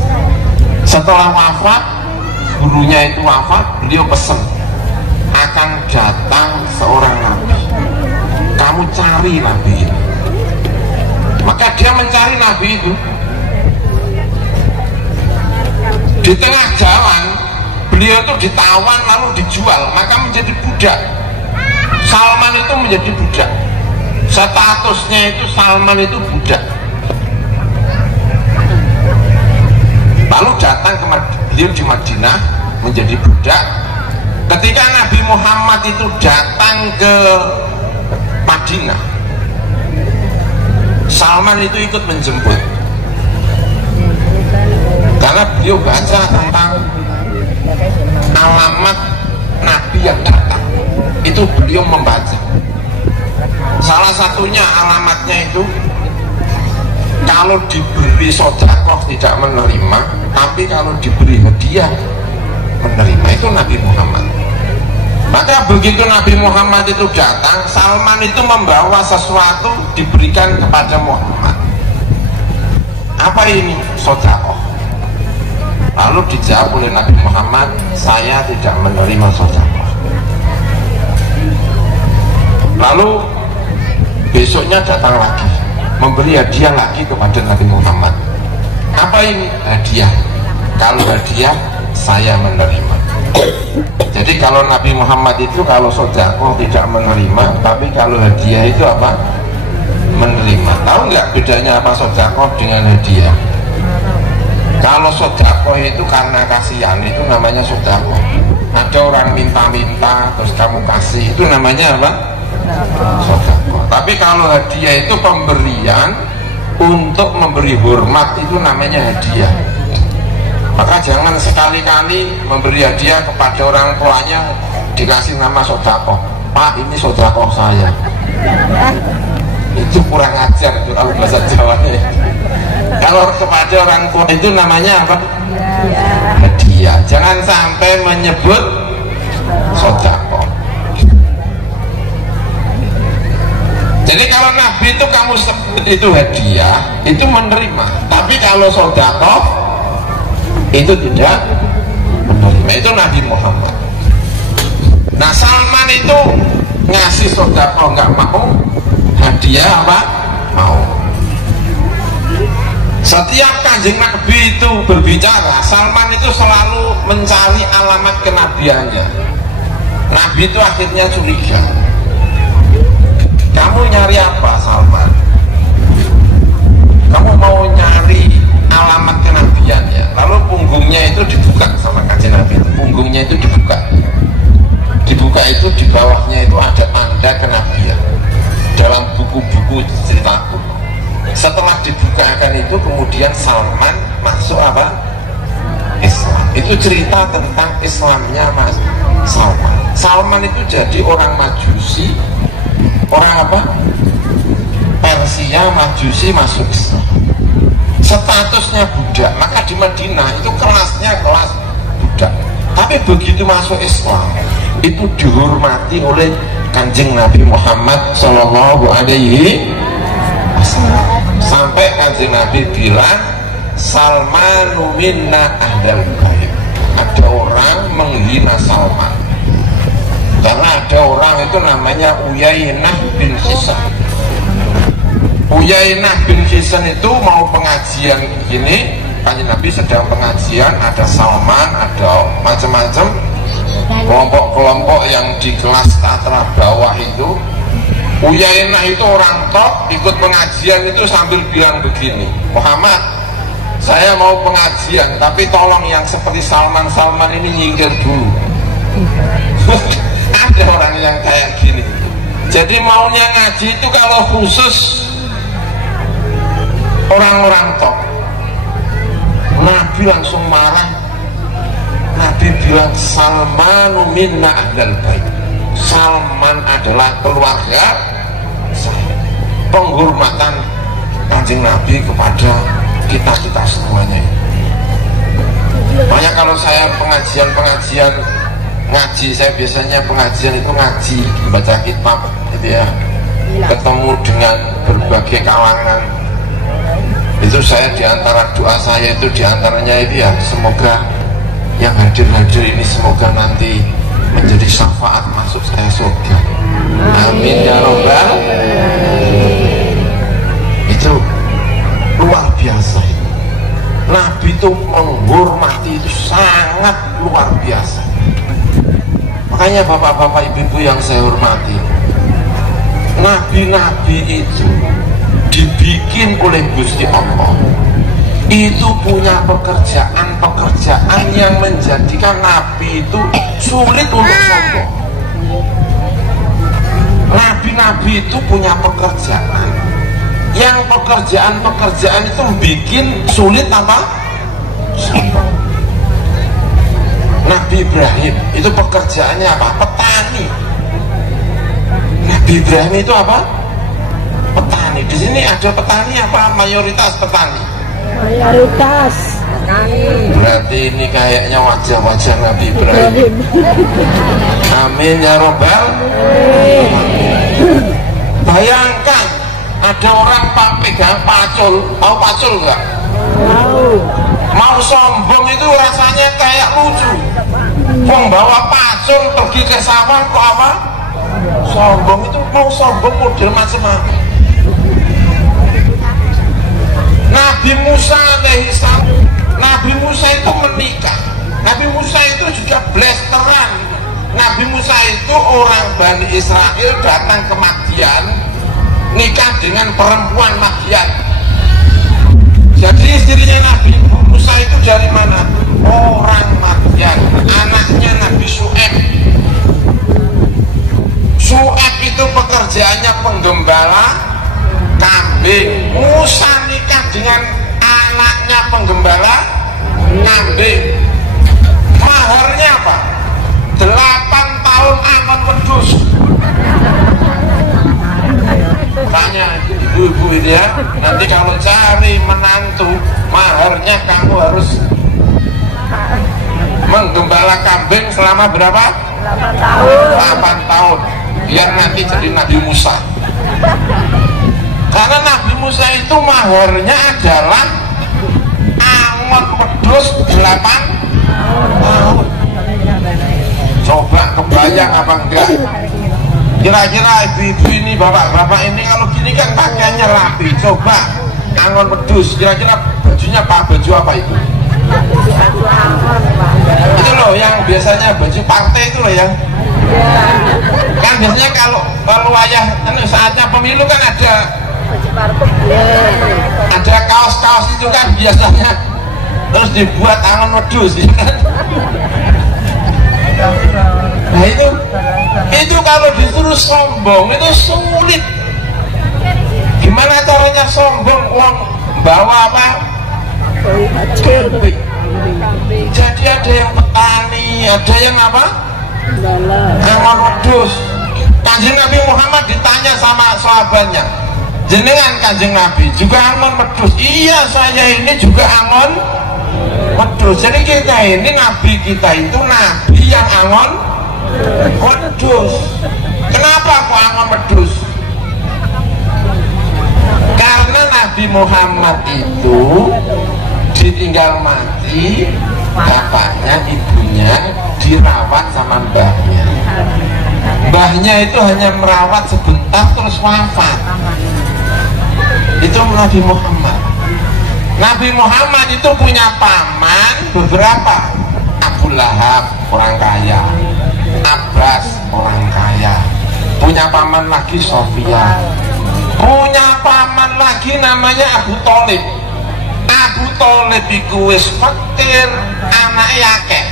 Setelah wafat, gurunya itu wafat, beliau pesan akan datang seorang nabi, kamu cari nabi itu. Maka dia mencari nabi itu. Di tengah jalan beliau itu ditawan lalu dijual, maka menjadi budak. Salman itu menjadi budak, statusnya itu Salman itu budak. Lalu datang ke beliau di Madinah menjadi budak. Ketika Nabi Muhammad itu datang ke Madinah, Salman itu ikut menjemput, karena beliau baca tentang alamat Nabi yang datang. Itu beliau membaca. Salah satunya alamatnya itu, kalau diberi sedekah tidak menerima, tapi kalau diberi hadiah menerima. Itu Nabi Muhammad. Maka begitu Nabi Muhammad itu datang, Salman itu membawa sesuatu diberikan kepada Muhammad. Apa ini? Sedekah. Lalu dijawab oleh Nabi Muhammad, saya tidak menerima sedekah. Lalu besoknya datang lagi, memberi hadiah lagi kepada Nabi Muhammad. Apa ini? Hadiah. Kalau hadiah saya menerima. Jadi kalau Nabi Muhammad itu kalau sedekah tidak menerima, tapi kalau hadiah itu apa? Menerima. Tahu nggak bedanya apa sedekah dengan hadiah? Kalau sodako itu karena kasihan, itu namanya sodako. Ada orang minta-minta terus kamu kasih, itu namanya apa? Sodako. Tapi kalau hadiah itu pemberian untuk memberi hormat, itu namanya hadiah. Maka jangan sekali-kali memberi hadiah kepada orang tuanya dikasih nama sodako. Pak, ini sodako saya. Itu kurang ajar itu kalau bahasa Jawanya. Kalau kepada orang tua itu namanya apa? Hadiah. Jangan sampai menyebut sodako. Jadi kalau Nabi itu kamu sebut itu hadiah, itu menerima. Tapi kalau sodako itu tidak menerima. Itu Nabi Muhammad. Nah, Salman itu ngasih sodako nggak mau, hadiah apa? Mau. Setiap Kanjeng Nabi itu berbicara, Salman itu selalu mencari alamat kenabiannya. Nabi itu akhirnya curiga. Kamu nyari apa, Salman? Kamu mau nyari alamat kenabiannya? Lalu punggungnya itu dibuka sama Kanjeng Nabi. Punggungnya itu dibuka. Dibuka itu di bawahnya itu ada tanda kenabian dalam buku-buku ceritaku. Setelah dibukakan itu kemudian Salman masuk apa? Islam. Itu cerita tentang Islamnya Mas Salman. Salman itu jadi orang Majusi, orang apa? Persia, Majusi masuk Islam. Statusnya budak, maka di Madinah itu kelasnya kelas budak. Tapi begitu masuk Islam, itu dihormati oleh Kanjeng Nabi Muhammad Sallallahu Alaihi Wasallam. Sampai Kanjeng Nabi bilang, Salmanu minna ahdal bait. Ada orang menghina Salman karena ada orang itu namanya Uyainah bin Hisan. Uyainah bin Hisan itu mau pengajian begini, Kanjeng Nabi sedang pengajian, ada Salman, ada macam-macam kelompok-kelompok yang di kelas tatra bawah itu. Uyainah itu orang top, ikut pengajian itu sambil bilang begini, Muhammad, saya mau pengajian, tapi tolong yang seperti Salman ini nyingkir dulu. Ada orang yang kayak gini. Jadi maunya ngaji itu kalau khusus orang-orang top. Nabi langsung marah. Nabi bilang, Salmanu minna ahlal bait. Salman adalah keluarga saya. Penghormatan Kanjeng Nabi kepada kita semuanya. Makanya kalau saya pengajian ngaji, saya biasanya pengajian itu ngaji, baca kitab gitu ya, ketemu dengan berbagai kalangan. Itu saya diantara doa saya itu diantaranya itu ya, semoga yang hadir ini semoga nanti menjadi syafaat masuk saya surga. Amin ya robbal. Itu luar biasa. Nabi itu menghormati itu sangat luar biasa. Makanya bapak-bapak ibu-ibu yang saya hormati, nabi-nabi itu dibikin oleh Gusti Allah itu punya pekerjaan yang menjadikan nabi itu sulit untuk sombong. Nabi-nabi itu punya pekerjaan yang pekerjaan itu bikin sulit apa? Sombong. Nabi Ibrahim itu pekerjaannya apa? Petani. Nabi Ibrahim itu apa? Petani. Di sini ada petani apa? Mayoritas petani. Mayoritas. Berarti ini kayaknya wajah-wajah Nabi Ibrahim. Amin ya robbal. Bayangkan ada orang pegang pacul. Tahu pacul enggak? Mau sombong itu rasanya kayak lucu. Membawa pacul pergi ke sawah kok apa? Sombong itu mau sombong model macam-macam. Nabi Musa alaihissalam, Nabi Musa itu menikah. Nabi Musa itu juga blasteran. Nabi Musa itu orang Bani Israel datang ke Madian, nikah dengan perempuan Madian. Jadi istrinya Nabi Musa itu dengan anaknya penggembala kambing. Maharnya apa? 8 tahun angon wedhus. Tanya ibu-ibu ini ya, nanti kalau cari menantu, maharnya kamu harus menggembala kambing selama berapa? 8 tahun. 8 tahun. Biar nanti jadi Nabi Musa. Karena Nabi Musa itu maharnya adalah angon wedhus 8 tahun. Coba kebayang apa enggak? Kira-kira ibu-ibu ini, bapak-bapak ini kalau gini kan pakaiannya rapi. Coba angon wedhus, kira-kira bajunya baju apa itu? Baju angon, Pak. Itu loh yang biasanya baju partai itu loh yang kan biasanya kalau ayah saatnya pemilu kan ada Baju partai. ada kaos-kaos itu kan biasanya terus dibuat angon wedhus ya kan? Nah itu kalau disuruh sombong itu sulit. Gimana caranya sombong? Uang bawa apa? Jadi ada yang petani, ada yang apa? Angon wedhus. Kanjeng Nabi Muhammad ditanya sama sahabatnya, jenengan Kanjeng Nabi juga angon wedhus? Iya, saya ini juga angon wedhus. Jadi kita ini Nabi kita itu Nabi yang angon wedhus. Kenapa kok angon wedhus? Karena Nabi Muhammad itu ditinggal mati, bapaknya, ibunya dirawat sama mbahnya. Mbahnya itu hanya merawat sebentar terus wafat. Itu Nabi Muhammad. Nabi Muhammad itu punya paman beberapa. Abu Lahab orang kaya, Abbas orang kaya, punya paman lagi Sofia, punya paman lagi namanya Abu Thalib. Abu Thalib itu wis fakir, anaknya akeh.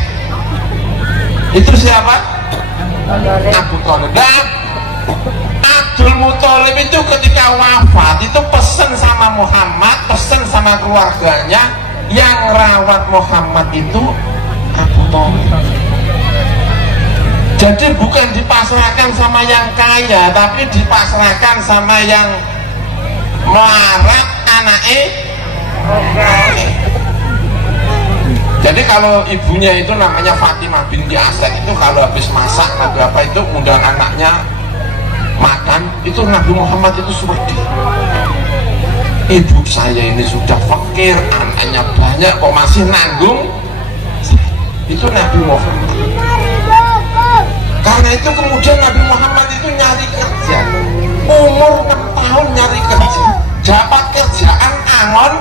Itu siapa? Abu Thalib. Nah, Abdul Muthalib itu ketika wafat itu pesen sama Muhammad, pesen sama keluarganya, yang rawat Muhammad itu Abu Thalib. Jadi bukan dipasrahkan sama yang kaya, tapi dipasrahkan sama yang melarat anaknya. Jadi kalau ibunya itu namanya Fatimah binti Asad, itu kalau habis masak atau apa itu undang anaknya makan, itu Nabi Muhammad itu sedih. Ibu saya ini sudah fakir, anaknya banyak kok masih nanggung. Itu Nabi Muhammad. Karena itu kemudian Nabi Muhammad itu nyari kerja, umur 6 tahun nyari kerja, dapat kerjaan angon.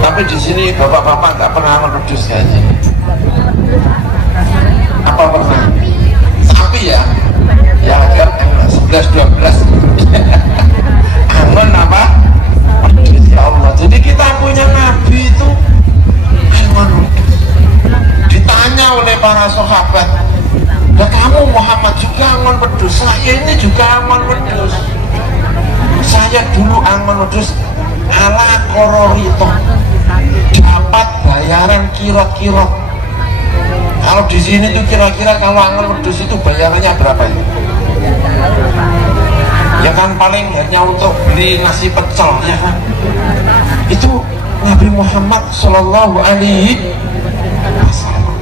Tapi di sini bapak-bapak nggak pernah angon wedhus kayaknya. Apa pernah? Sapi ya? Ya agak 11-12 angon apa? Wedhus, ya Allah. Jadi kita punya Nabi itu angon wedhus. Ditanya oleh para sahabat, "Lah kamu Muhammad juga angon wedhus?" "Saya ini juga angon wedhus. Saya dulu angon wedhus ala kororito, dapat bayaran kirot-kirot." Kalau di sini tuh kira-kira kalau angon wedhus itu bayarannya berapa ya? Ya kan paling hanya untuk beli nasi pecel ya kan. Itu Nabi Muhammad Shallallahu Alaihi Wasallam.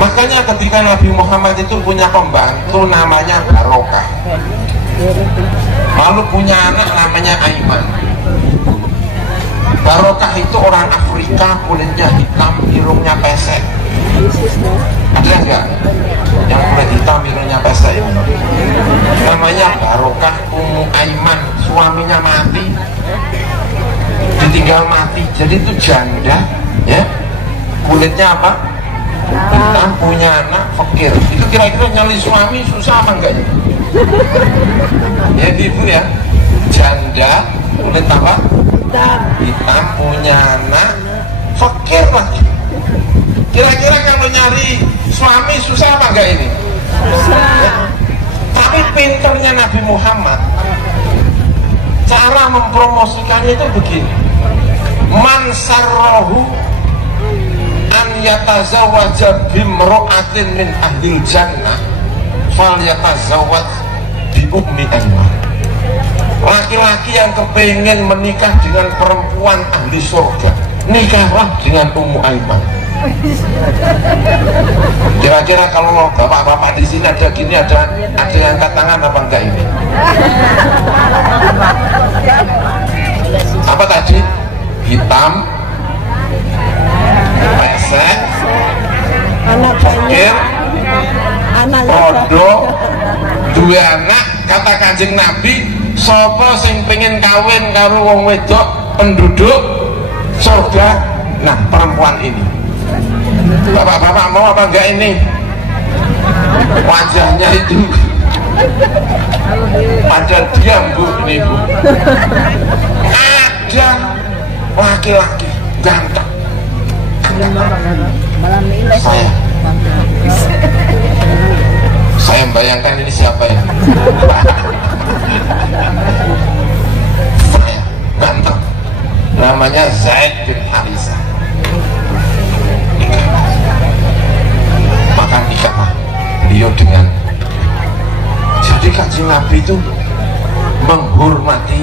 Makanya ketika Nabi Muhammad itu punya pembantu namanya Barokah, lalu punya anak namanya Aiman. Barokah itu orang Afrika, kulitnya hitam, hidungnya pesek. Ada enggak yang kulit hitam, hidungnya pesek itu? Namanya Barokah Ummu Aiman. Suaminya mati, ditinggal mati, jadi itu janda ya, kulitnya apa? Hitam, punya anak, fakir. Itu kira-kira nyali suami susah apa enggak ya? Ya ibu ya, janda, kulit apa? Hitam, punya anak, fakir lagi. Kira-kira kalau nyari suami susah apa enggak ini? Susah. Ya? Tapi pinternya Nabi Muhammad, cara mempromosikannya itu begini: man sarrahu an yatazawwaja bimra'atin min ahlil jannah fal yatazawwaj bi ummi Aiman. Laki-laki yang kepengen menikah dengan perempuan ahli surga, nikahlah dengan Ummu Aiman. Kira-kira kalau bapak-bapak di sini ada gini, ada yang angkat tangan apa enggak ini? Apa tadi? Hitam, pesek, fakir, rodo, dua anak. Kata Kanjeng Nabi, sapa sing pengen kawin karo wong wedok penduduk surga, nah perempuan ini. Bapak-bapak mau apa enggak ini? Wajahnya itu pada diam bu, ini bu. Ada laki-laki ganteng. Saya membayangkan ini siapa ya? Saya ganteng, namanya Zaid bin Harithah. Maka nikahlah beliau dengan. Jadi Kanjeng Nabi itu menghormati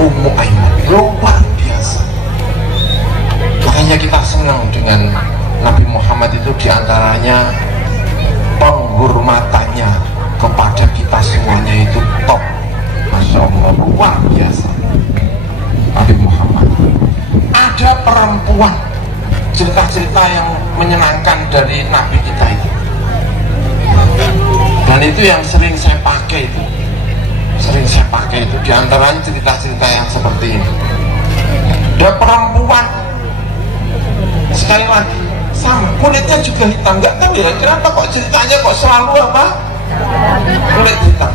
Ummu Aiman luar biasa. Makanya kita senang dengan Nabi Muhammad itu, diantaranya penghormatannya kepada kita semuanya itu top. Masya Allah, luar biasa Nabi Muhammad. Ada perempuan, cerita-cerita yang menyenangkan dari Nabi kita itu, dan itu yang sering saya pakai itu, diantaranya cerita-cerita yang seperti ini. Ada perempuan, sekali lagi sama, kulitnya juga hitam, nggak tahu ya kenapa kok ceritanya kok selalu apa, kulit hitam.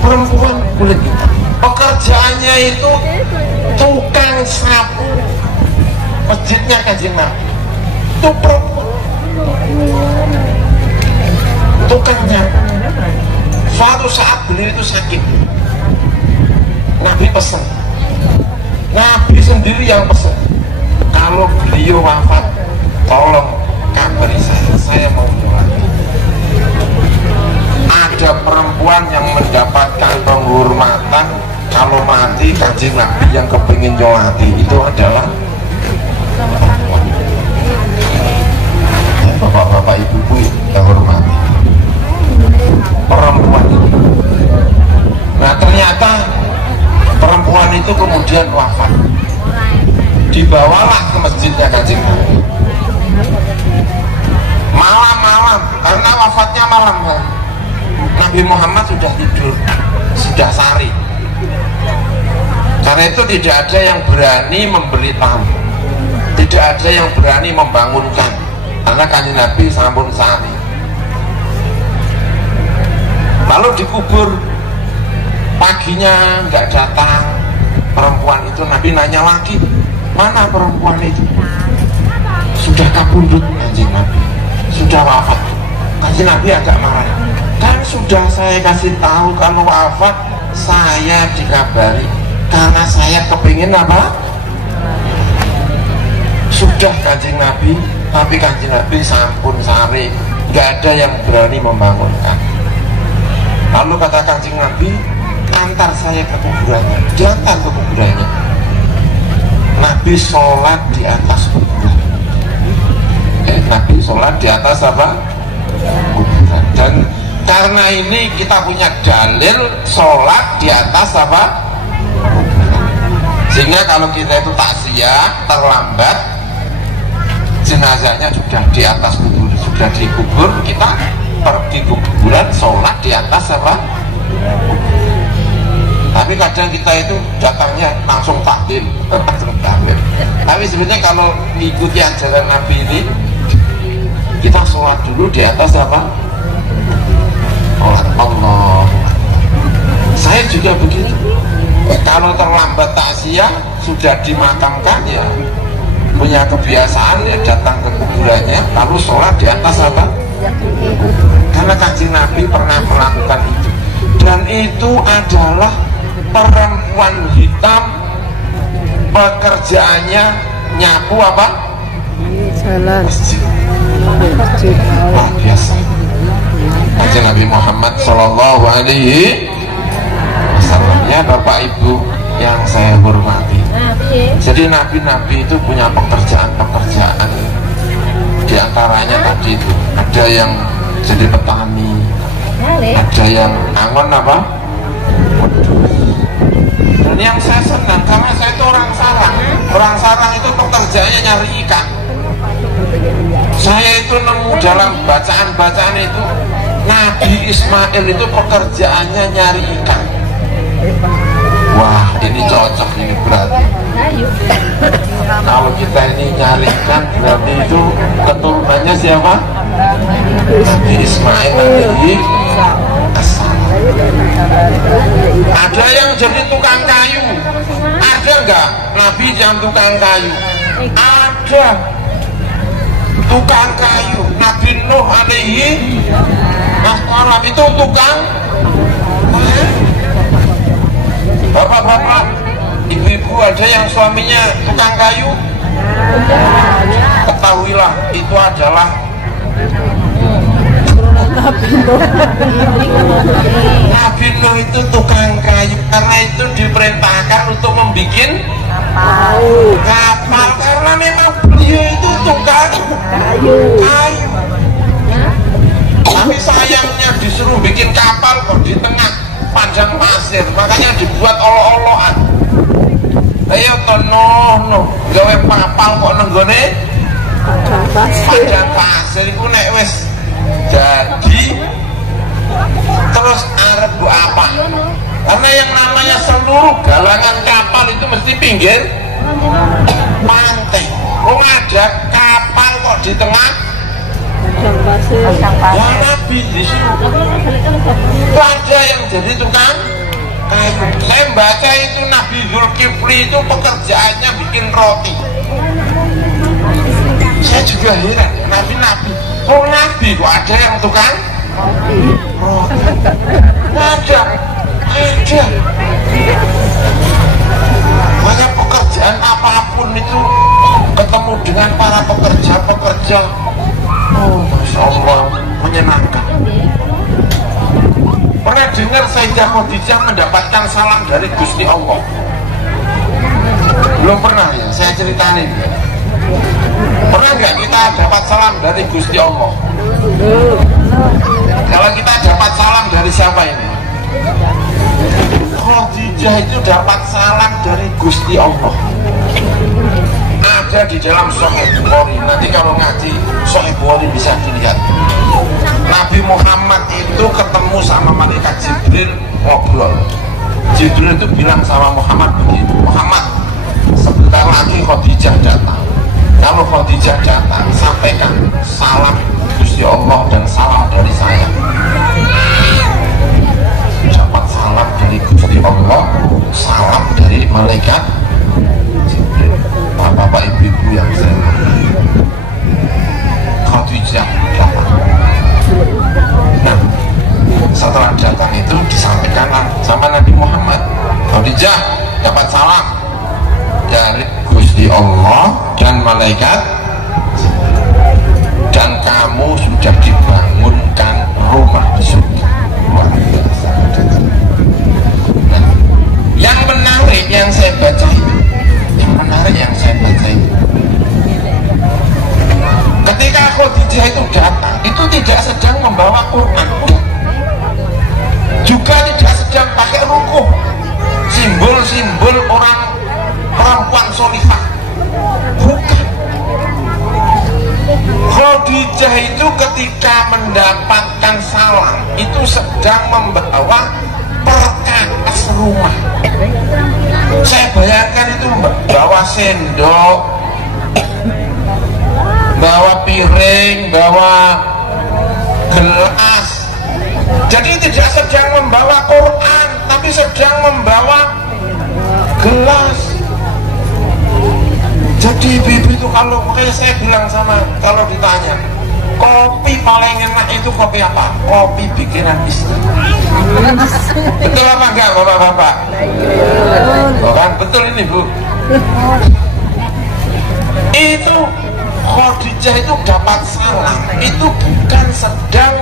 Perempuan kulit hitam, pekerjaannya itu tukang sapu masjidnya Kanjeng Nabi. Itu perempuan tukang nyapu. Suatu saat beliau itu sakit, Nabi pesan, Nabi sendiri yang pesan, kalau beliau wafat tolong kabari saya mau nyolati. Ada perempuan yang mendapatkan penghormatan kalau mati Kanjeng Nabi yang kepingin nyolati itu adalah bapak-bapak ibu-ibu yang hormati perempuan itu. Nah ternyata perempuan itu kemudian wafat, dibawalah ke masjidnya Kanjeng Nabi malam-malam, karena wafatnya malam hari. Nabi Muhammad sudah tidur, sudah sari. Karena itu tidak ada yang berani memberitahu, tidak ada yang berani membangunkan, karena Kanjeng Nabi sampun sari. Lalu dikubur, paginya nggak datang perempuan itu. Nabi nanya lagi, mana perempuan itu? Sudah kabundut Kanjeng Nabi, sudah wafat. Kanjeng Nabi agak marah, kan sudah saya kasih tahu kalau wafat saya dikabari, karena saya kepingin apa? Sudah Kanjeng Nabi, tapi Kanjeng Nabi sampun sare, nggak ada yang berani membangunkan. Lalu kata Kanjeng Nabi, antar saya ke kuburannya. Diantar ke kuburannya. Nabi sholat di atas kuburan. Nabi sholat di atas apa? Kuburan. Dan karena ini kita punya dalil sholat di atas apa? Kuburan. Sehingga kalau kita itu takziah terlambat, jenazahnya sudah di atas kubur, sudah dikubur, kita pergi kuburan sholat di atas apa? Tapi kadang kita itu datangnya langsung takdim, tapi sebenarnya kalau mengikuti ajaran Nabi ini, kita sholat dulu di atas apa? Allah. Saya juga begitu. Kalau terlambat takziah, sudah dimakamkan ya punya kebiasaan ya datang ke kuburannya, lalu harus sholat di atas apa? Karena Kanjeng Nabi pernah melakukan itu, dan itu adalah perempuan hitam, pekerjaannya nyapu apa? Jalan. Masjid. Luar biasa. Kanjeng Nabi Muhammad Sallallahu Alaihi Wasallam. Ya Bapak Ibu yang saya hormati, jadi nabi-nabi itu punya pekerjaan-pekerjaan. Di antaranya tadi itu ada yang jadi petani, ada yang angon apa? Dan yang saya senang karena saya itu orang Sarang. Orang Sarang itu pekerjaannya nyari ikan. Saya itu nemu dalam bacaan-bacaan itu Nabi Ismail itu pekerjaannya nyari ikan. Wah, ini cocok ini berarti. Kalau kita ini nyari ikan berarti itu keturunannya siapa? Nabi Ismail alaihi assalam. Ada yang jadi tukang kayu. Ada enggak Nabi yang tukang kayu? Ada. Tukang kayu. Nabi Nuh alaihi assalam itu tukang kayu. Bapak-bapak, ibu-ibu ada yang suaminya tukang kayu? Ketahuilah itu adalah Nabi Nuh itu tukang kayu, karena itu diperintahkan untuk membuat kapal, karena memang beliau itu tukang kayu. Tapi sayangnya disuruh bikin kapal kok di tengah padang pasir, makanya dibuat olo-oloan. Ayo tono gawe kapal kok nenggone padang pasir itu nek wis jadi terus arep bu apa? Karena yang namanya seluruh galangan kapal itu mesti pinggir pantai. Kok ada kapal kok di tengah ya Nabi di sini. Ada yang jadi tukang kayu. Saya baca itu Nabi Zulkifli itu pekerjaannya bikin roti. Saya juga heran, Nabi. Oh Nabi kok ada yang tukang roti? Ada. Banyak pekerjaan apapun itu ketemu dengan para pekerja. Oh, Masya Allah, menyenangkan. Pernah dengar Sayyidah Khadijah mendapatkan salam dari Gusti Allah? Belum pernah ya, saya ceritain. Pernah nggak kita dapat salam dari Gusti Allah? Kalau kita dapat salam dari siapa ini? Khadijah itu dapat salam dari Gusti Allah. Ada di dalam Sahih Bukhari. Nanti kalau ngaji Sahih Bukhari bisa dilihat. Nabi Muhammad itu ketemu sama malaikat Jibril, ngobrol. Jibril itu bilang sama Muhammad begini, Muhammad, sebentar lagi Khadijah datang. Kalau Khadijah datang, sampaikan salam Gusti Allah dan salam dari saya. Dapat salam dari Gusti Allah, salam dari malaikat Jibril. Bapak ibu yang saya hormati, Khadijah datang. Nah, setelah datang itu disampaikanlah sama Nabi Muhammad, Khadijah dapat salam dari Gusti Allah dan malaikat, dan kamu sudah dibangunkan rumah di surga. Luar biasa. Nah, yang menarik yang saya baca itu, ketika Khadijah itu datang, itu tidak sedang membawa Quran, juga tidak sedang pakai rukuh, simbol-simbol orang perempuan sholihah, bukan. Khadijah itu ketika mendapatkan salam itu sedang membawa perkakas rumah. Saya bayangkan itu bawa sendok, bawa piring, bawa gelas. Jadi tidak sedang membawa Quran, tapi sedang membawa gelas. Jadi ibu-ibu itu kalau makanya saya bilang sama, kalau ditanya kopi paling enak itu kopi apa? Kopi bikinan istri. Betul apa enggak bapak-bapak? Orang betul ini bu. Itu Khadijah itu dapat salam, itu bukan sedang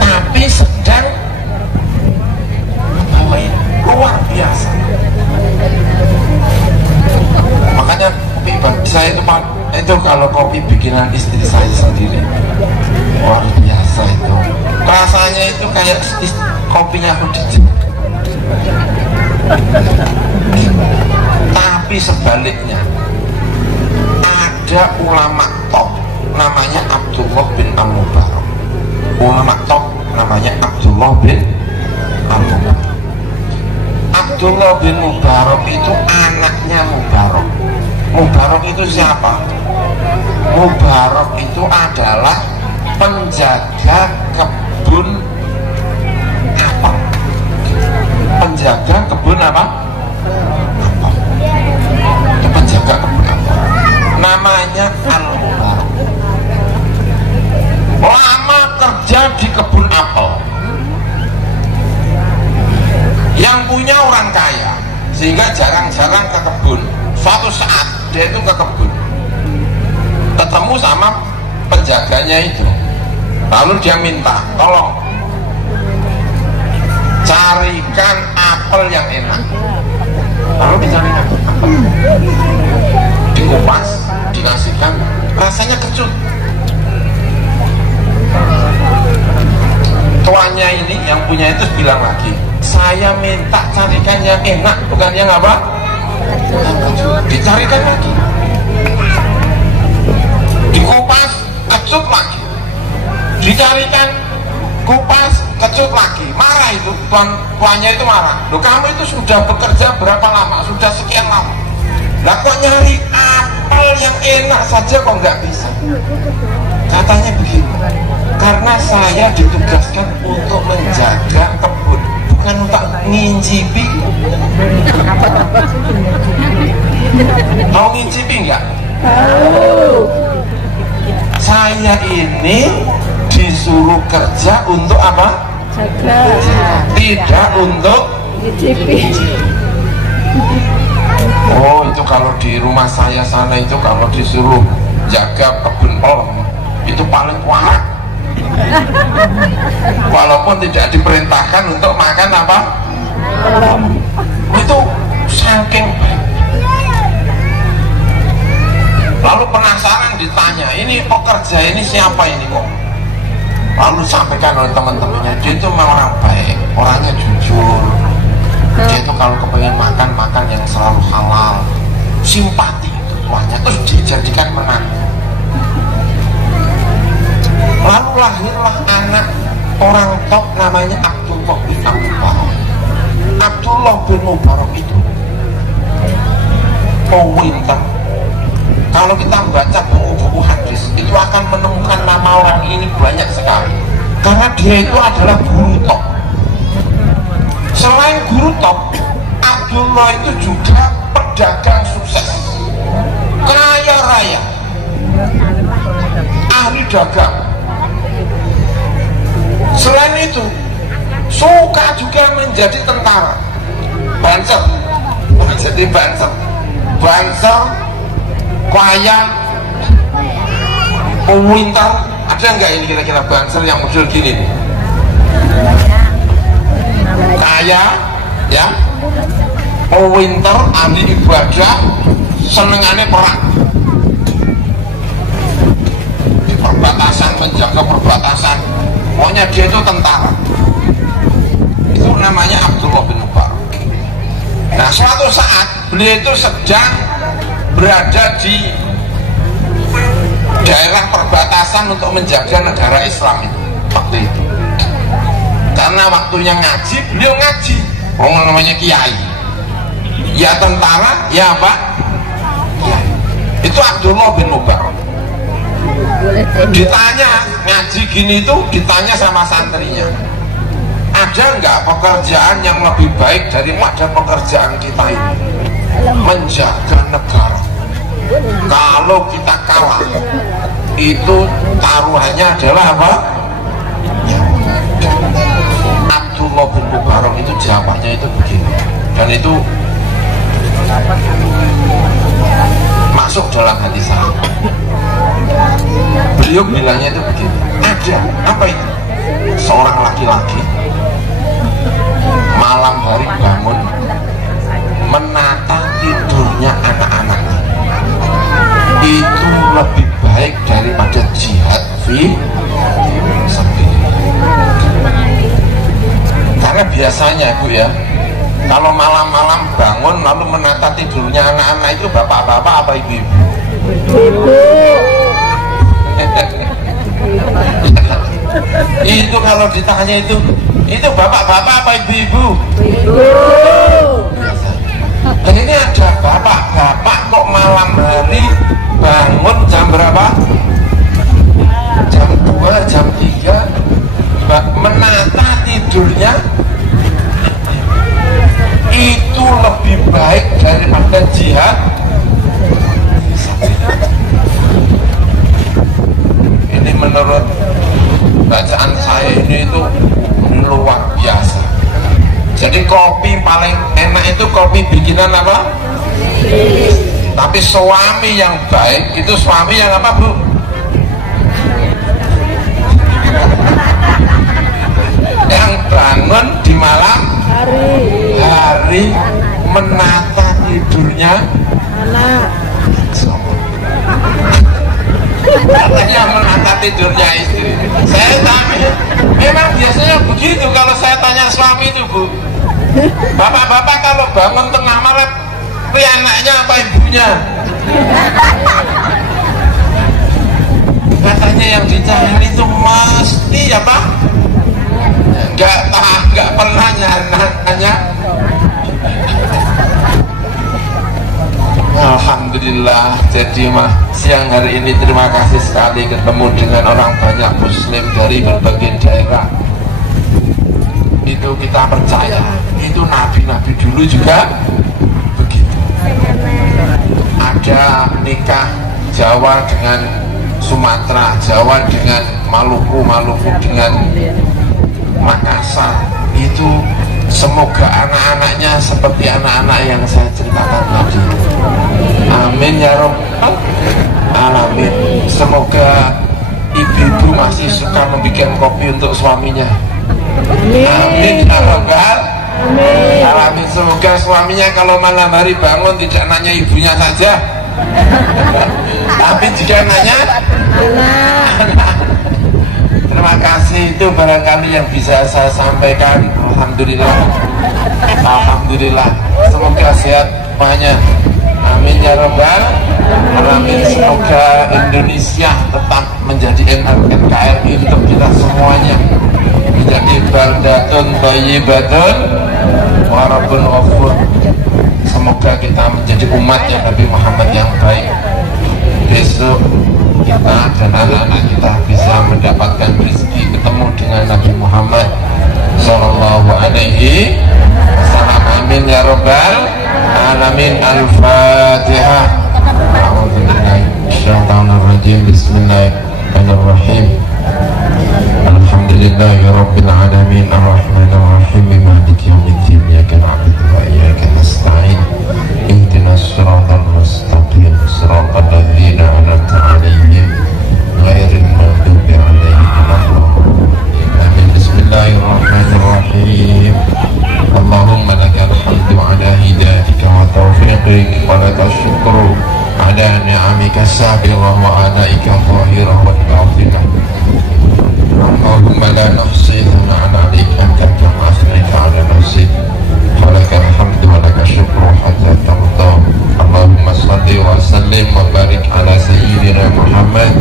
tapi sedang luar biasa. Makanya kopi saya itu kalau kopi bikinan istri saya sendiri luar biasa itu. Rasanya itu kayak kopinya Khadijah. Tapi sebaliknya ada ulama top namanya Abdullah bin Al-Mubarak. Ulama top namanya Abdullah bin Al-Mubarak. Abdullah bin Mubarak itu anaknya Mubarak. Mubarak itu siapa? Mubarak itu adalah penjaga kebun apel. Penjaga kebun apa? Apel. Itu penjaga kebun apel. Namanya Al-Mubarak. Lama kerja di kebun apel. Yang punya orang kaya, sehingga jarang-jarang ke kebun. Suatu saat dia itu ke kebun, ketemu sama penjaganya itu. Lalu dia minta, tolong carikan apel yang enak. Lalu dicarikan apel, dikupas, dikasihkan, rasanya kecut. Tuannya ini yang punya itu bilang lagi, saya minta carikan yang enak, bukan yang apa? Dicarikan lagi, dikupas, kecut lagi, dicarikan, kupas, kecut lagi. Marah itu, tuannya itu marah. Loh, kamu itu sudah bekerja berapa lama? Sudah sekian lama. Lah kok nyari apel yang enak saja kok nggak bisa? Katanya begini, karena saya ditugaskan untuk menjaga kebun, bukan untuk ngincipi. Mau ngincipi enggak? Saya ini disuruh kerja untuk apa? Tidak untuk ngincipi. Oh, itu kalau di rumah saya sana itu kalau disuruh jaga kebun kolom itu paling kuat. Walaupun tidak diperintahkan untuk makan apa? Itu saking baik. Lalu penasaran ditanya, ini pekerja ini siapa ini kok? Lalu sampaikan oleh teman-temannya, dia itu memang orang baik, orangnya jujur. Dia itu kalau kepengen makan yang selalu halal, simpati itu tuannya, terus dijadikan menantu. Lalu lahirlah anak orang top namanya Abdullah bin Mubarak. Abdullah bin Mubarak itu pintar. Kalau kita baca buku-buku hadis itu akan menemukan nama orang ini banyak sekali, karena dia itu adalah guru top. Selain guru top, Abdullah itu juga pedagang sukses, kaya raya, ahli dagang. Selain itu suka juga menjadi tentara, banser, jadi banser, kaya, winter. Ada nggak ini kira-kira banser yang model gini? Kaya, ya, winter, ahli ibadah, senengannya perang di perbatasan, menjaga perbatasan. Pokoknya dia itu tentara. Itu namanya Abdullah bin Mubarak. Nah, suatu saat beliau itu sedang berada di daerah perbatasan untuk menjaga negara Islam itu waktu itu. Karena waktunya ngaji, beliau ngaji. Orang namanya kiai. Ya tentara, ya apa? Ya. Itu Abdullah bin Mubarak. Ditanya ngaji gini itu, ditanya sama santrinya, ada nggak pekerjaan yang lebih baik daripada pekerjaan kita ini, menjaga negara? Kalau kita kalah, itu taruhannya adalah apa? Abdullah bin Mubarak itu jawabannya itu begini, dan itu masuk dalam hati saya. Beliau bilangnya itu begini, ada apa itu? Seorang laki-laki malam hari bangun menata tidurnya anak-anaknya, itu lebih baik daripada jihad fi sabilillah. Karena biasanya Bu ya, kalau malam-malam bangun lalu menata tidurnya anak-anak itu bapak-bapak apa ibu-ibu? Itu kalau ditanya itu bapak-bapak apa ibu-ibu? Dan ini ada bapak-bapak kok malam hari bangun jam berapa? Jam 2, jam 3 menata tidurnya, itu lebih baik daripada jihad. Ini menurut bacaan saya ini itu luar biasa. Jadi kopi paling enak itu kopi bikinan apa? Tapi suami yang baik itu suami yang apa Bu? Yang bangun di malam hari menata tidurnya anak. Katanya menata tidurnya istri. Saya tanya, memang biasanya begitu kalau saya tanya suami itu Bu. Bapak-bapak kalau bangun tengah malam, anaknya apa ibunya? Katanya yang dicari itu mesti apa? Nggak pernah nanya. Alhamdulillah. Jadi siang hari ini terima kasih sekali ketemu dengan orang banyak muslim dari berbagai daerah. Itu kita percaya, itu nabi-nabi dulu juga begitu. Ada nikah Jawa dengan Sumatera, Jawa dengan Maluku, Maluku dengan Makassar. Itu semoga anak-anaknya seperti anak-anak yang saya ceritakan tadi. Amin ya Rabbal alamin. Semoga ibu-ibu masih suka membuat kopi untuk suaminya. Amin ya Rabbal alamin. Semoga suaminya kalau malam hari bangun tidak nanya ibunya saja, tapi jika nanya terima kasih. Itu barangkali yang bisa saya sampaikan. Alhamdulillah. Alhamdulillah. Semoga sehat semuanya. Amin ya Rabbal alamin. Semoga Indonesia tetap menjadi NKRI untuk kita semuanya, menjadi baldatun thayyibatun wa rabbun ghafur. Semoga kita menjadi umat yang Nabi Muhammad yang baik. Besok kita dan anak-anak kita bisa mendapatkan rezeki ketemu dengan Nabi Muhammad sallallahu alaihi wasallam. Amin ya Rabbal alamin. Al-Fatihah. A'udzubillahi minasyaitonir rajim. Bismillahirrahmanirrahim. Alhamdulillahi rabbil alamin. Ar-Rahmanir Rahim. Maliki yaumiddin. Iyyaka na'budu wa iyyaka nasta'in. Ihdinas siratal mustaqim. Siratal ladzina an'amta 'alaihim ghairil maghdubi 'alaihim waladdallin. Amin. Bismillahirrahmanirrahim. Allahumma lakal hamdu 'ala hidayatika wa taufiqik wa lakal syukru 'ala ni'amika sabighah wa 'alaika zahirah wa batinah. Allahumma la nuhsi thana'an 'alaika anta kama athnayta 'ala nafsik. Walakal hamdu wa lakal syukru hatta tarda. Allahumma salli wa sallim wa barik ala sayyidina Muhammad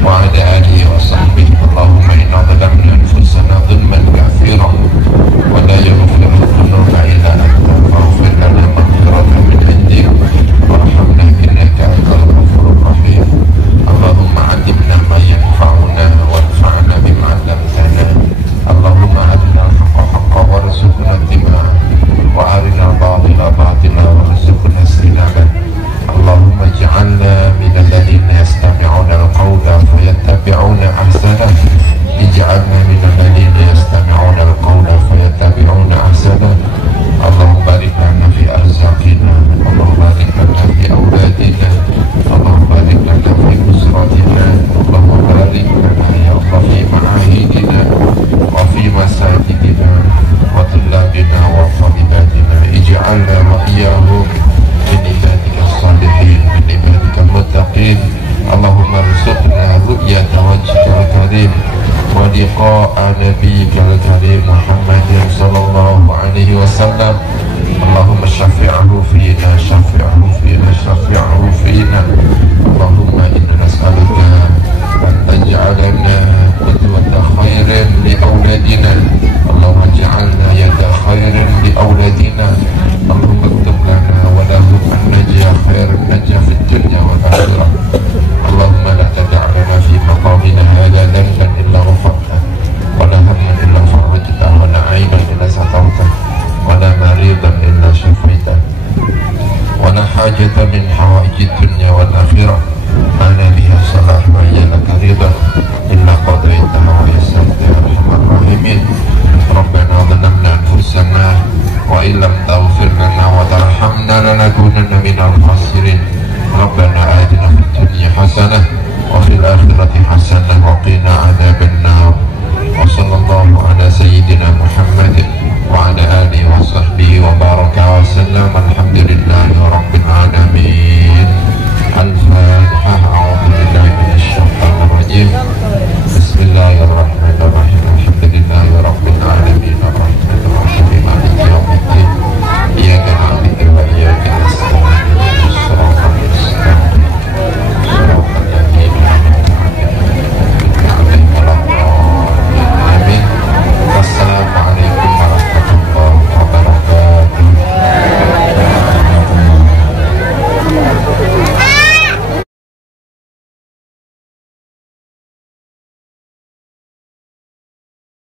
wa ala alihi wa sahbihi. Allahumma inna dhalamna anfusana dhulman katsiran wa la yaghfiru dhunuba illa anta faghfir lana maghfiratan min 'indik warhamna innaka antal ghafurur rahim. Allahumma 'allimna ma yanfa'una wanfa'na bima 'allamtana. Allahumma arina al-haqqa haqqan warzuqna ittiba'ah wa arina al-batila batila warzuqna ijtinabah. Allahumma ij'alna minal ladzina yastami'una al-qawla لقاء نبيك الكريم محمد صلى الله عليه وسلم. اللهم شفعه فينا شفعه فينا شفعه فينا. اللهم إنا نسألك أن تجعلنا قدوة خير لأولادنا. اللهم اجعلنا يد خير لأولادنا. اللهم اكتب لنا ولهم النجاة خير النجاة في الدنيا والآخرة. اللهم لا تدع لنا في مقامنا هذا ذنبا إلا غفرته، ولا هما إلا فرجته، ولا عيبا إلا سترته، ولا مريضا إلا شفيته، ولا حاجة من حوائج الدنيا والآخرة أنا بها الصلاح وهي لك رضا إلا قضيتها ويسرتها يا أرحم الراحمين. ربنا ظلمنا أنفسنا وإن لم تغفر لنا وترحمنا لنكونن من الخاسرين. ربنا آتنا في الدنيا حسنة وفي الآخرة حسنة وقنا